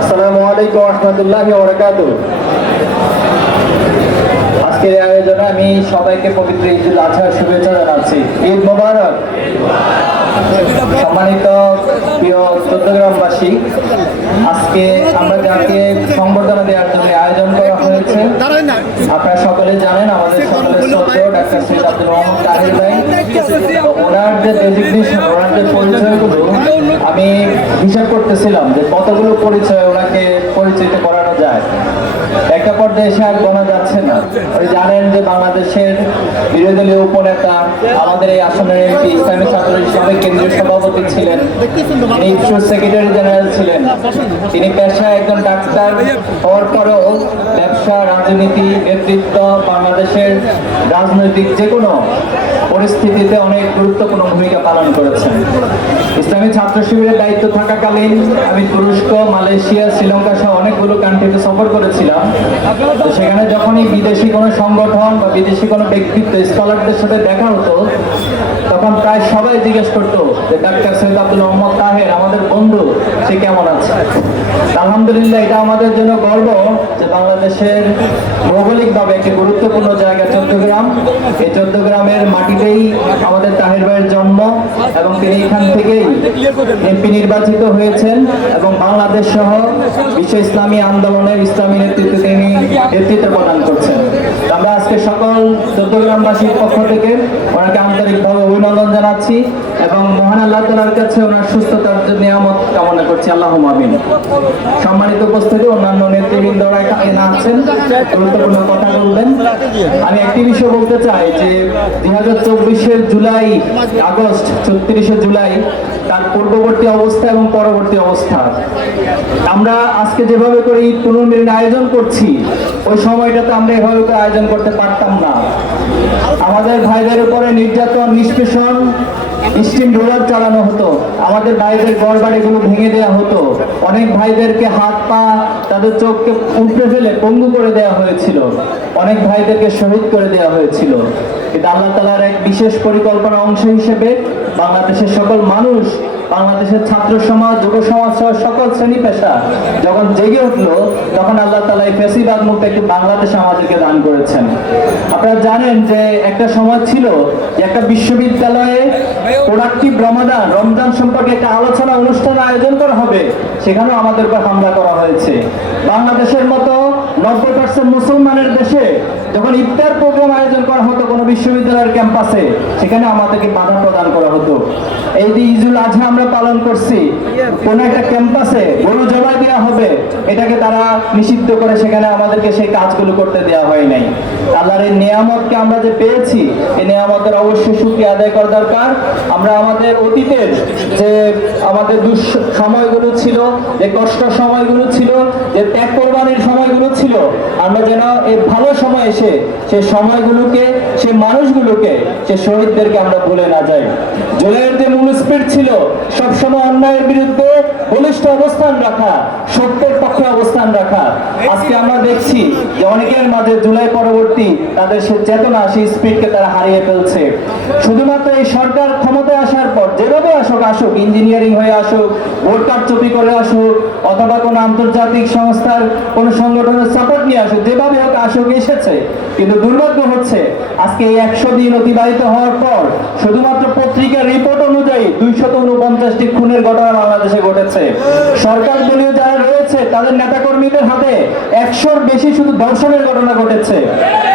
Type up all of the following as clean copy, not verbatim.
আসসালামু আলাইকুম ওয়া রাহমাতুল্লাহি ওয়া বারাকাতুহু। আজকের আয়োজনে আমি সবাইকে পবিত্র ঈদুল আজহার শুভেচ্ছা জানাচ্ছি। ঈদ মোবারক। সম্মানিত প্রিয় চট্টগ্রামবাসী, আজকে আমরা যাকে সংবর্ধনা দেওয়ার জন্য আয়োজন করা হয়েছে, আপনারা সকলে জানেন আমাদের সকলের শ্রদ্ধেয় ডাক্তার সৈয়দ আব্দুল মোহাম্মদ তাহের ভাই। ওনার যে ডেজিগনেশন, ওনার যে পরিচয়গুলো আমি হিসাব করতেছিলাম যে কতগুলো পরিচয় ওনাকে পরিচিত করানো যায়। একটা পর্যায়ে এসে আর গোনা যাচ্ছে না। ওই জানেন যে বাংলাদেশের বিরোধী দলীয় উপনেতা, আমাদের এই আসনের এমপি, ইসলামী ছাত্রলীগের সাবেক কেন্দ্রীয় সভাপতি ছিলেন, তিনি সেক্রেটারি জেনারেল ছিলেন। তিনি পেশায় একজন ডাক্তার হওয়ার পরেও ব্যবসা, রাজনীতি, নেতৃত্ব, বাংলাদেশের রাজনৈতিক যে কোনো পরিস্থিতিতে অনেক গুরুত্বপূর্ণ ভূমিকা পালন করেছেন। ইসলামী ছাত্র শিবিরের দায়িত্ব থাকাকালীন আমি তুরস্ক, মালয়েশিয়া, শ্রীলঙ্কা সহ অনেকগুলো কান্ট্রিতে সফর করেছিলাম। সেখানে যখনই বিদেশি কোনো সংগঠন বা বিদেশি কোনো ব্যক্তিত্ব, স্কলারদের সাথে দেখা হতো, তখন প্রায় সবাই জিজ্ঞেস করতো যে ডাক্তার সৈয়দ আব্দুল মোহাম্মদ তাহের আমাদের বন্ধু, সে কেমন আছে। আলহামদুলিল্লাহ, এটা আমাদের জন্য গর্ব যে বাংলাদেশের ভৌগোলিকভাবে একটি গুরুত্বপূর্ণ জায়গা চট্টগ্রাম। এই চট্টগ্রামের মাটিতেই আমাদের তাহের ভাইয়ের জন্ম এবং তিনি এখান থেকেই এমপি নির্বাচিত হয়েছেন এবং বাংলাদেশ সহ বিশ্ব ইসলামী আন্দোলনের ইসলামী নেতৃত্বে তিনি নেতৃত্ব প্রদান করছেন। আমরা আজকে সকল চট্টগ্রামবাসীর পক্ষ থেকে ওনাকে আন্তরিকভাবে অভিনন্দন জানাচ্ছি এবং মহান আল্লাহ তাআলার কাছে ওনার সুস্থতার নিয়ামত কামনা করছি। আল্লাহুম্মা আমিন। সম্মানিত উপস্থিতি, অন্যান্য নেতৃবৃন্দরা এখানে আছেন, গুরুত্বপূর্ণ কথা বলবেন। আমি একটি বিষয় বলতে চাই যে 2024-এর জুলাই, আগস্ট, 36শে জুলাই তার পূর্ববর্তী অবস্থা এবং পরবর্তী অবস্থা, আমরা আজকে যেভাবে করে ঈদ পুনর্মিলন আয়োজন করছি, ওই সময়টাতে আমরা এভাবে করে আয়োজন করতে পারতাম না। আমাদের ভাইদের উপরে নির্যাতন, নিষ্পেষণ, স্টিম রোলার চালানো হতো, আমাদের ভাইদের ঘর বাড়িগুলো ভেঙে দেওয়া হতো, অনেক ভাইদেরকে হাত পা, তাদের চোখকে উপড়ে ফেলে পঙ্গু করে দেওয়া হয়েছিল, অনেক ভাইদেরকে শহীদ করে দেওয়া হয়েছিল। কিন্তু আল্লাহ তাআলার এক বিশেষ পরিকল্পনা অংশ হিসেবে বাংলাদেশের সকল মানুষ, বাংলাদেশের ছাত্র সমাজ, যুব সমাজ সহ সকল শ্রেণী পেশা যখন জেগে উঠলো, তখন আল্লাহ তাআলা এই ফ্যাসিবাদ মুক্ত একটি বাংলাদেশ আমাদেরকে দান করেছেন। আপনারা জানেন যে একটা সময় ছিল যে একটা বিশ্ববিদ্যালয়ে প্রোডাক্টিভ রমজান সম্পর্কে একটা আলোচনা অনুষ্ঠান আয়োজন করা হবে, সেখানেও আমাদের উপর হামলা করা হয়েছে। বাংলাদেশের মতো 90% মুসলমানের দেশে যখন ইফতার প্রোগ্রাম আয়োজন করা হতো কোনো বিশ্ববিদ্যালয়ের ক্যাম্পাসে, সেখানে আমাদেরকে বাধা প্রদান করা হতো। এই যে ঈদুল আজহা আমরা পালন করছি, কোন একটা ক্যাম্পাসে গরু জবাই দেওয়া হবে, এটাকে তারা নিষিদ্ধ করে সেখানে আমাদেরকে সেই কাজগুলো করতে দেওয়া হয় নাই। আল্লাহর এই নিয়ামতকে আমরা যে পেয়েছি, এই নিয়ামতের অবশ্যই শুকরিয়া আদায় করা দরকার। আমরা আমাদের অতীতের যে আমাদের সময়গুলো ছিল, যে কষ্ট সময়গুলো ছিল, যে ত্যাগ কোরবানির সময়গুলো ছিল, আমরা যেন এই ভালো সময় এসে সেই সময়গুলোকে, সেই মানুষগুলোকে, সেই শহীদদেরকে আমরা ভুলে না যাই। জুলাইয়ের যে মূল স্পিরিট ছিল সবসময় অন্যায়ের বিরুদ্ধে বলিষ্ঠ অবস্থান রাখা, সত্যের পক্ষে অবস্থান রাখা। আজকে আমরা দেখছি যে অনেকের মাঝে জুলাই পরবর্তী তাদের সে চেতনা, সেই স্পিরিটকে তারা হারিয়ে ফেলছে। শুধুমাত্র এই সরকার ক্ষমতায় আসার পর যেভাবে আসুক, ইঞ্জিনিয়ারিং হয়ে আসুক, ভোট কারচুপি করে আসুক, অথবা কোনো আন্তর্জাতিক সংস্থার কোনো সংগঠনের সাপোর্ট নিয়ে আসুক, যেভাবে হোক আসুক, এসেছে। কিন্তু দুর্ভাগ্য হচ্ছে আজকে এই 100 দিন অতিবাহিত হওয়ার পর শুধুমাত্র পত্রিকার রিপোর্ট অনুযায়ী 249টি খুনের ঘটনা বাংলাদেশে ঘটেছে। সরকার দলীয় যারা রয়েছে তাদের নেতাকর্মীদের হাতে 100-র বেশি শুধু ধর্ষণের ঘটনা ঘটেছে।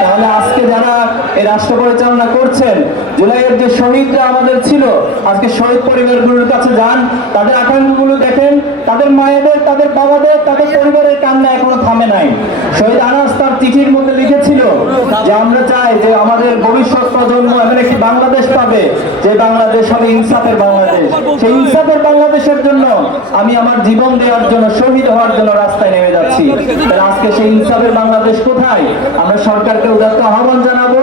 তাহলে আজকে যারা এই রাষ্ট্র পরিচালনা করছেন, জুলাইয়ের যে শহীদরা আমাদের ছিল, আজকে শহীদ পরিবারগুলোর কাছে যান, তাদের আকাঙ্ক্ষাগুলো দেখেন, তাদের মায়েদের, তাদের বাবাদের, তাদের পরিবারের কান্না এখনো থামে নাই। শহীদ আনাস তার চিঠির মধ্যে লিখেছিল যে আমরা চাই যে আমাদের ভবিষ্যৎ প্রজন্ম এমন একটি বাংলাদেশ পাবে, যে বাংলাদেশ হবে ইনসাফের বাংলাদেশ। সেই ইনসাফের বাংলাদেশের জন্য আমি আমার জীবন দেওয়ার জন্য, শহীদ হওয়ার জন্য রাস্তায় নেমে যাচ্ছি। আজকে সেই ইনসাফের বাংলাদেশ কোথায়? আমরা সরকারকে উদাত্ত আহ্বান জানাবো,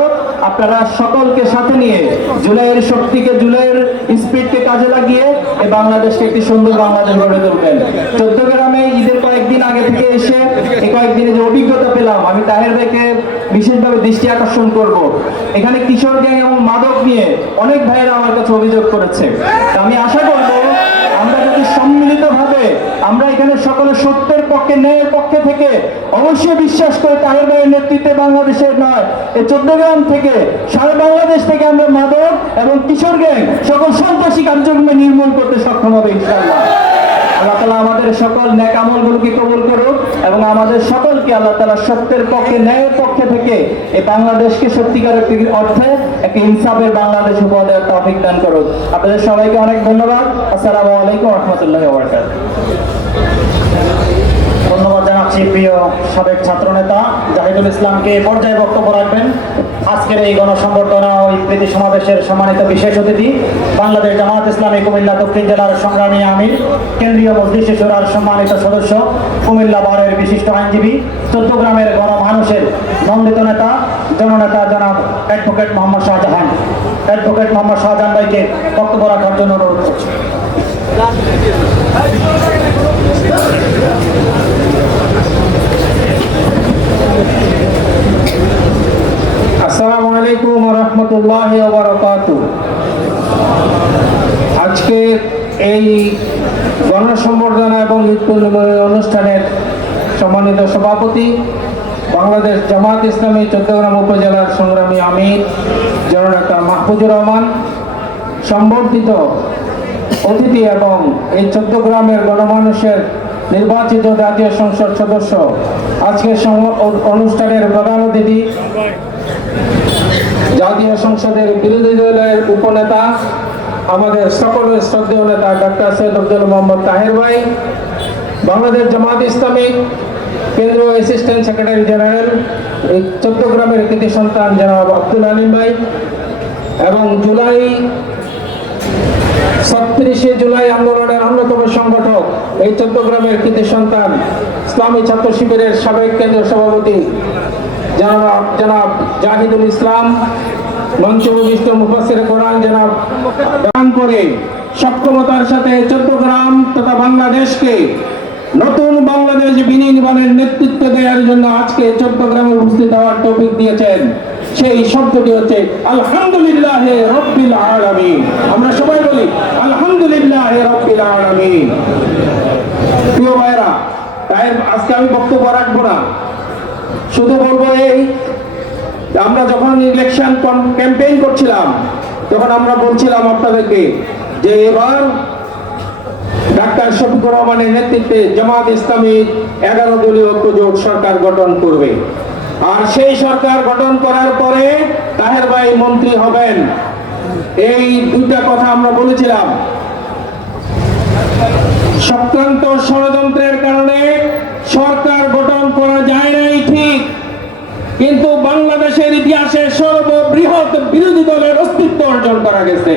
আপনারা সকলকে সাথে নিয়ে জুলাইয়ের শক্তিকে, জুলাইয়ের স্পিরিটকে কাজে লাগিয়ে এই বাংলাদেশকে একটি সুন্দর বাংলাদেশ গড়ে তুলবেন। চট্টগ্রামে ঈদের কয়েকদিন আগে থেকে এসে এই কয়েকদিনে যে অভিজ্ঞতা পেলাম, আমি তাহের ভাইকে বিশেষভাবে দৃষ্টি আকর্ষণ করব। এখানে কিশোর গ্যাং এবং মাদক নিয়ে অনেক ভাইয়েরা আমার কাছে অভিযোগ করেছে। আমি আশা করব আমরা যদি আমরা এখানে সকলে সত্যের পক্ষে, ন্যায়ের পক্ষে থেকে অবশ্যই বিশ্বাস করে তাহের ভাইয়ের নেতৃত্বে বাংলাদেশের নয়, এই চট্টগ্রাম থেকে, সারা বাংলাদেশ থেকে আমরা মাদক এবং কিশোর গ্যাং সকল সন্ত্রাসী কার্যক্রমে নির্মূল করতে সক্ষম হবে ইনশাআল্লাহ। আল্লাহ তাআলা আমাদের সকল নেক আমলগুলোকে কবুল করুক এবং আমাদের সকলকে আল্লাহ তাআলা সত্যের পক্ষে, ন্যায়ের পক্ষে থেকে এই বাংলাদেশকে সত্যিকার অর্থে একটা ইনসাফের বাংলাদেশ উপহার দেওয়ার তৌফিক দান করুক। আপনাদের সবাইকে অনেক ধন্যবাদ। আসসালামু আলাইকুম ওয়া রাহমাতুল্লাহি ওয়া বারাকাতুহু। ধন্যবাদ জানাচ্ছি প্রিয় সাবেক ছাত্রনেতা জাহিদুল ইসলামকে। পর্যায়ে বক্তব্য রাখবেন আজকের এই গণসংবর্ধনা ও প্রীতি সমাবেশের সম্মানিত বিশেষ অতিথি, বাংলাদেশ জামাত ইসলামী কুমিল্লা দক্ষিণ জেলার সংগ্রামী আমির, কেন্দ্রীয় মজলিস শুরার সম্মানিত সদস্য, কুমিল্লা বারের বিশিষ্ট আইনজীবী, চট্টগ্রামের গণমানুষের নন্দিত নেতা, জননেতা জনাব অ্যাডভোকেট মোহাম্মদ শাহজাহান। অ্যাডভোকেট মোহাম্মদ শাহজাহান ভাইকে বক্তব্য রাখার জন্য অনুরোধ করছি। আসসালামু আলাইকুম ওয়া রাহমাতুল্লাহি ওয়া বারাকাতুহু। আজকে এই গণসংবর্ধনা এবং ঈদ অনুষ্ঠানের সম্মানিত সভাপতি, বাংলাদেশ জামাত ইসলামী চট্টগ্রাম উপজেলার সংগ্রামী আমির জননেতা মাহফুজুর রহমান, সম্বর্ধিত অতিথি এবং এই চট্টগ্রামের গণমানুষের নির্বাচিত জাতীয় সংসদ সদস্য, আজকের অনুষ্ঠানের প্রধান অতিথি জাতীয় সংসদের বিরোধী দলের উপনেতা, আমাদের সকলের শ্রদ্ধেয় নেতা ডাক্তার সৈয়দ আব্দুল মোহাম্মদ তাহের ভাই, বাংলাদেশ জামাত ইসলামী কেন্দ্রীয় অ্যাসিস্ট্যান্ট সেক্রেটারি জেনারেল এই চট্টগ্রামের কৃতি সন্তান জনাব আব্দুল আলিম ভাই, এবং 36 জুলাই আন্দোলনের অন্যতম সংগঠক এই চট্টগ্রামের কৃতি সন্তান ইসলামী ছাত্র শিবিরের সাবেক কেন্দ্রীয় সভাপতি জনাব জাহিদুল ইসলাম, মঞ্চে উপবিষ্ট মুফাসসির কোরআন জনাব দান করে সক্ষমতার সাথে চট্টগ্রাম তথা বাংলাদেশকে নতুন বাংলাদেশ বিনির্মাণের নেতৃত্ব দেওয়ার জন্য আজকে চট্টগ্রামে উপস্থিত হওয়ার তৌফিক দিয়েছেন। সেই শব্দটি হচ্ছে আলহামদুলিল্লাহ রাব্বিল আলামিন। আমরা সবাই বলি আলহামদুলিল্লাহ রাব্বিল আলামিন। প্রিয় ভাইরা, তাই আজকে আমি বক্তব্য রাখবো না, শুধু বলবো এই, আমরা যখন ইলেকশন ক্যাম্পেইন করছিলাম তখন আমরা বলছিলাম আপনাদেরকে যে এবার ডাক্তার শফিকুর রহমানের নেতৃত্বে জামাত ইসলামী 11 দলীয় ঐক্যজোট সরকার গঠন করবে, আর সেই সরকার গঠন করার পরে তাহের ভাই মন্ত্রী হবেন। এই দুইটা কথা আমরা বলেছিলাম। চক্রান্ত ষড়যন্ত্রের কারণে সরকার গঠন করা যায় নাই ঠিক, কিন্তু বাংলাদেশের ইতিহাসে সর্ববৃহৎ বিরোধী দলের অস্তিত্ব অর্জন করা গেছে।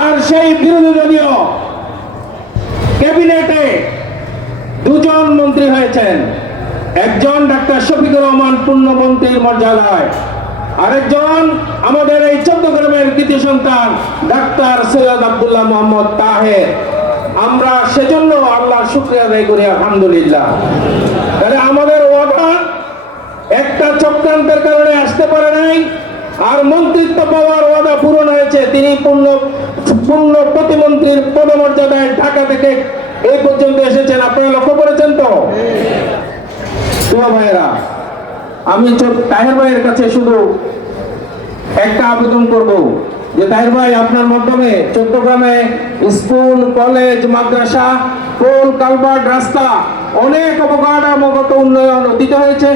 আর সেই বিরোধী দলীয় ক্যাবিনেটে 2 জন মন্ত্রী হয়েছেন, একজন ডাক্তার শফিকুর রহমান পূর্ণমন্ত্রীর মর্যাদায়, আরেকজন আমাদের এই চট্টগ্রামের কৃতি সন্তান ডাক্তার সৈয়দ আব্দুল্লাহ মোহাম্মদ তাহের। আমরা সেজন্য আল্লাহর শুকরিয়া আদায় করি আলহামদুলিল্লাহ। তাহলে আমাদের ওয়াদা একটা চক্রান্তের কারণে আসতে পারে নাই, আর মন্ত্রিত্ব পাওয়ার ওয়াদা পূরণ হয়েছে। তিনি পূর্ণ প্রতিমন্ত্রীর পদমর্যাদায় ঢাকা থেকে এই পর্যন্ত এসেছেন। আপনারা লক্ষ্য করেছেন তো ভাইয়েরা। আমি তাহের ভাইয়ের কাছে শুধু একটা আবেদন করব যে তাহের ভাই, আপনার মাধ্যমে চট্টগ্রামে স্কুল, কলেজ, মাদ্রাসা, পোল, কালভার্ট, রাস্তা, অনেক অবকাঠামোগত উন্নয়ন অতীত হয়েছে।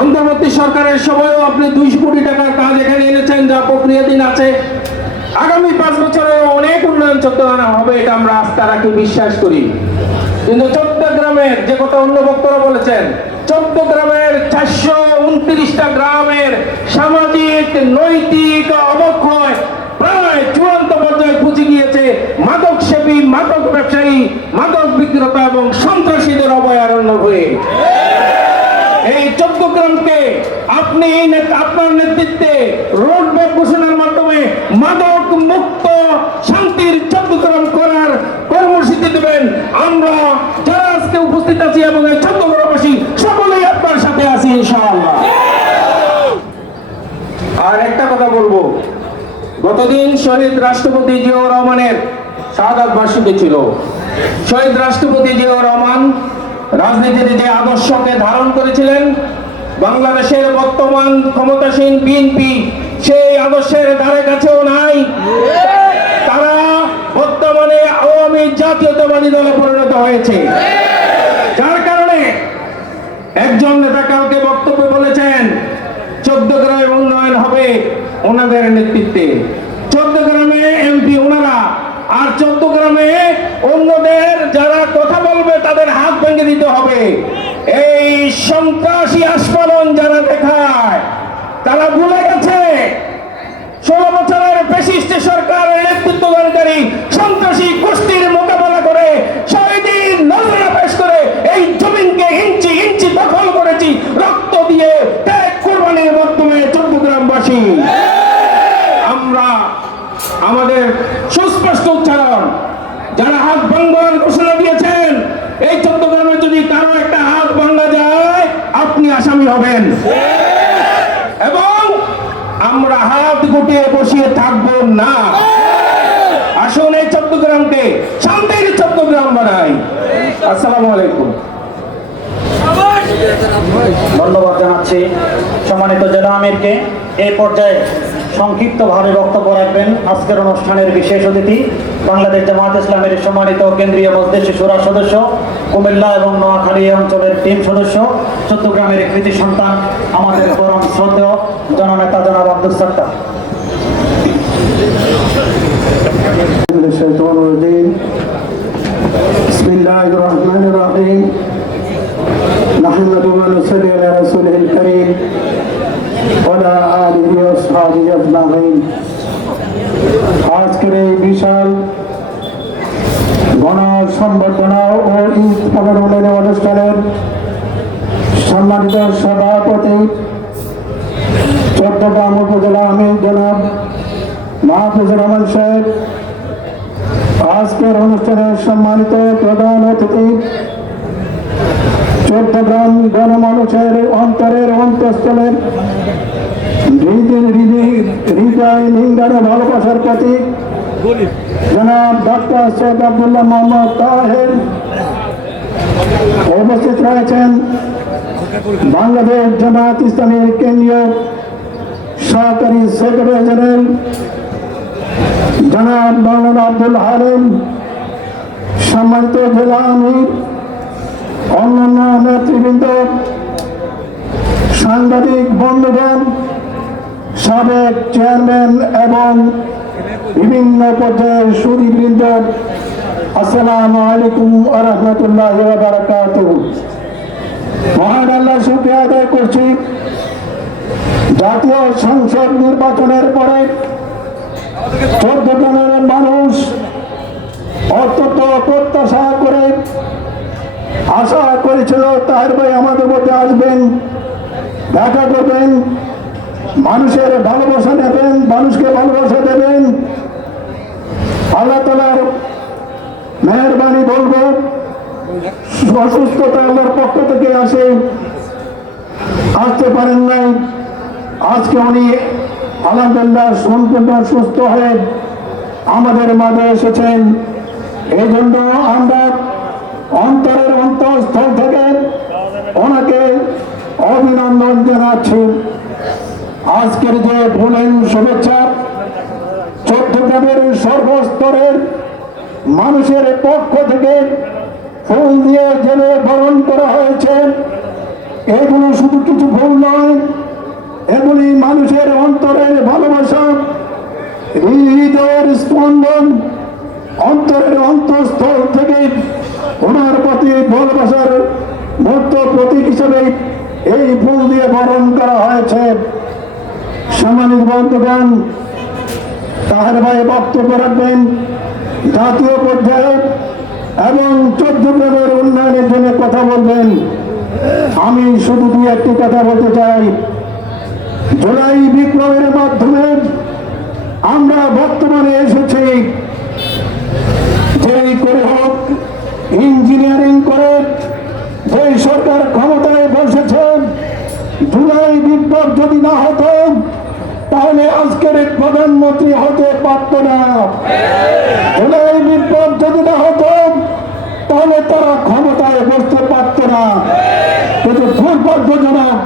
অন্তর্বর্তী সরকারের সময়ও আপনি 200 কোটি টাকার কাজ এখানে এনেছেন, যা প্রক্রিয়াধীন আছে। আগামী 5 বছরে অনেক উন্নয়ন চট্টগ্রামে হবে, এটা আমরা আস্থা রাখি, বিশ্বাস করি। কিন্তু চট্টগ্রামের যে কথা অন্য বক্তারা বলেছেন, চট্টগ্রামের 429টা গ্রামের সামাজিক নৈতিক অবক্ষয় প্রায় চূড়ান্ত পর্যায়ে পৌঁছে গিয়েছে। মাদক সেবী, মাদক ব্যবসায়ী, মাদক বিক্রেতা এবং সন্ত্রাসীদের অভয়ারণ্য হয়ে এই চট্টগ্রামকে আপনি আপনার নেতৃত্বে রোড ম্যাপ ঘোষণার মাধ্যমে মাদক মুক্ত শান্তির চট্টগ্রাম করার কর্মসূচি দেবেন। আমরা যারা আজকে উপস্থিত আছি এবং এই চট্টগ্রামবাসী সকলেই আপনার সাথে আছি ইনশাআল্লাহ। আর একটা কথা বলবো, গতদিন শহীদ রাষ্ট্রপতি জিয়াউর রহমানের শাহাদাত বার্ষিকী ছিল। শহীদ রাষ্ট্রপতি জিয়াউর রহমান রাজনীতিতে যে আদর্শকে ধারণ করেছিলেন, বাংলাদেশের বর্তমান ক্ষমতাসীন বিএনপি সেই আদর্শের ধারে কাছেও নাই। তারা বর্তমানে আওয়ামী জাতীয়তাবাদী দলে পরিণত হয়েছে, যার কারণে একজন নেতা কালকে বক্তব্যে বলেছেন 14 গ্রামে উন্নয়ন হবে ওনাদের নেতৃত্বে, 14 গ্রামে এমপি ওনারা, আর 14 গ্রামে অন্যদের যারা কথা বলবে তাদের হাত ভেঙে দিতে হবে। এই সন্ত্রাসী আস্ফালন যারা দেখায় তারা ভুলে গেছে 16 বছরের ফ্যাসিস্ট সরকারের নেতৃত্বদানকারী সন্ত্রাসী গোষ্ঠীর মোকাবেলা করে শহীদের নজরা পেশ করে এই জমিনকে ইঞ্চি ইঞ্চি দখল করেছি রক্ত দিয়ে, ত্যাগ কোরবানির মাধ্যমে। 14 গ্রামবাসী আমরা আমাদের সুস্পষ্ট উচ্চারণ, যারা হাত ভাঙবার ঘোষণা দিয়েছেন, এই 14 গ্রামে যদি কারো একটা হাত ভাঙা যায় আপনি আসামি হবেন, এবং আমরা হাত গুটিয়ে বসিয়ে থাকবো না। আসুন এই 14 গ্রামকে শান্তির 14 গ্রাম বানাই। আসসালামু আলাইকুম। ধন্যবাদ জানাচ্ছি সম্মানিত জেলা আমিরকে। এই পর্যায়ে সংক্ষিপ্তভাবে বক্তব্য রাখবেন আজকের অনুষ্ঠানের বিশেষ অতিথি, বাংলাদেশ জামায়াত ইসলামের সম্মানিত কেন্দ্রীয় মজলিস শুরা সদস্য, কুমিল্লা এবং নোয়াখালী অঞ্চলের টিম সদস্য, চট্টগ্রামের কৃতি সন্তান, আমাদের পরম শ্রদ্ধেয় জননেতা জনাব আব্দুল সাত্তার। বিসমিল্লাহির রহমানির রহিম। নাহমাদুহু ওয়া নুসাল্লি আলা রাসূলিল কারীম ওয়া আলা আলিহি ওয়া আসহাবিহি আজমাইন। আজকের এই বিশাল গণসংবর্ধনা ও ঈদ পালনের অনুষ্ঠানের সম্মানিত সভাপতি চট্টগ্রাম উপজেলা আমির জনাব মাহফুজুর রহমান সাহেব, আজকের অনুষ্ঠানের সম্মানিত প্রধান অতিথি, চট্টগ্রাম গণমানুষের অন্তরের অন্তঃস্থলের হৃদয় নিংড়ানো ভালোবাসার প্রতীক জনাব ডক্টর সৈয়দ আব্দুল্লাহ মোহাম্মদ তাহের, উপস্থিত রয়েছেন বাংলাদেশ জামায়াত ইসলামীর কেন্দ্রীয় সহকারী সেক্রেটারি জেনারেল জনাব মাওলানা আব্দুল হালিম, সম্মানিত জেলা আমির, অন্যান্য নেতৃবৃন্দ, সাংবাদিক বন্ধুগণ, সাবেক চেয়ারম্যান এবং বিভিন্ন পর্যায়ের সুধীবৃন্দ, আসসালামু আলাইকুম ওয়া রাহমাতুল্লাহি ওয়া বারাকাতুহু। মহান আল্লাহর শুকরিয়া আদায় করছি, জাতীয় সংসদ নির্বাচনের পরে চট্টগ্রামের মানুষ অত্যন্ত প্রত্যাশা করে আশা করেছিল তাহের ভাই আমাদের মধ্যে আসবেন, দেখা করবেন, মানুষের ভালোবাসা নেবেন, মানুষকে ভালোবাসা দেবেন। আল্লাহ তাআলার মেহেরবানি বলবো, অসুস্থতা আল্লাহর পক্ষ থেকে আসতে পারেন নাই। আজকে উনি আলহামদুলিল্লাহ সম্পূর্ণ সুস্থ হয়ে আমাদের মাঝে এসেছেন। এই জন্য আমরা অন্তরের অন্তঃস্থল থেকে ওনাকে অভিনন্দন জানাচ্ছি। আজকের যে ভুলেন শুভেচ্ছা চট্টগ্রামের সর্বস্তরের মানুষের পক্ষ থেকে ফুল দিয়ে জেলে বরণ করা হয়েছে, এগুলো শুধু কিছু ভুল নয়, এগুলি মানুষের অন্তরের ভালোবাসা, হৃদয়ের স্পন্দন, অন্তরের অন্তঃস্থল থেকে ওনার প্রতি ভালোবাসার মূর্ত প্রতীক হিসেবে এই ফুল দিয়ে বরণ করা হয়েছে। সম্মানিত বন্ধুগণ, তাহের ভাই বক্তব্য রাখবেন জাতীয় পর্যায়ে এবং চট্টগ্রামের উন্নয়নের জন্য কথা বলবেন। আমি শুধু দুই একটি কথা বলতে চাই। জুলাই বিপ্লবের মাধ্যমে আমরা বর্তমানে এসেছি, যেই করে হোক ইঞ্জিনিয়ারিং করে যে সরকার ক্ষমতায় বসেছে, জুলাই বিপ্লব যদি না হতো তাহলে আজকের প্রধানমন্ত্রী হতে পারত না। জুলাই বিপ্লব হলে তারা ক্ষমতায় বসতে পারত না, কিন্তু দুর্ভাগ্যজনক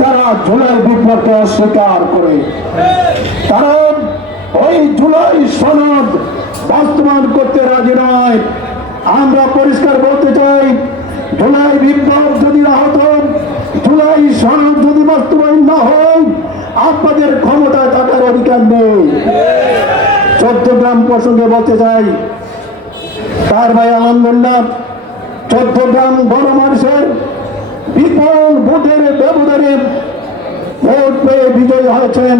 তারা জুলাই বিপ্লবকে অস্বীকার করে তারা ওই জুলাই সনদ বাস্তবায়ন করতে রাজি নয়। আমরা পরিষ্কার বলতে চাই, জুলাই বিপ্লব যদি না হতো, জুলাই সনদ যদি বাস্তবায়ন না হয়, আপনাদের ক্ষমতায় থাকার অধিকার নেই। চট্টগ্রাম প্রসঙ্গে বলতে চাই, তার ভাই আলহামদুলিল্লাহ চট্টগ্রাম গণমানুষের বিপুল ভোটের ব্যবধানে ভোট পেয়ে বিজয়ী হয়েছেন।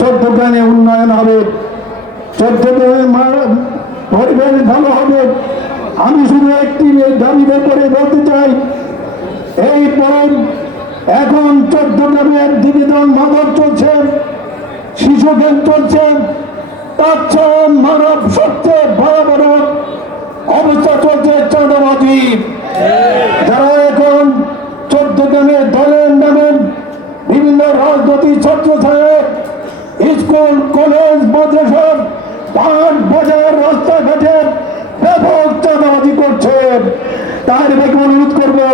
চট্টগ্রামে উন্নয়ন হবে, চট্টগ্রামে পরিবেশ ভালো হবে। আমি শুধু একটি দাবি করে বলতে চাই, এই পর এখন চট্টগ্রামে একদিকে যেমন মাদক চলছে, শিশু গেম চলছে, তার চেয়ে মানব সবচেয়ে ভয়াবহ অবস্থা চলছে চাঁদাবাজি। যারা এখন চট্টগ্রামে দলের নামে বিভিন্ন রাজনৈতিক ছাত্র স্কুল কলেজ মাদ্রাসা পাট বাজার রাস্তাঘাটে ব্যাপক চাঁদাবাজি করছে, তার ব্যাপারে অনুরোধ করবো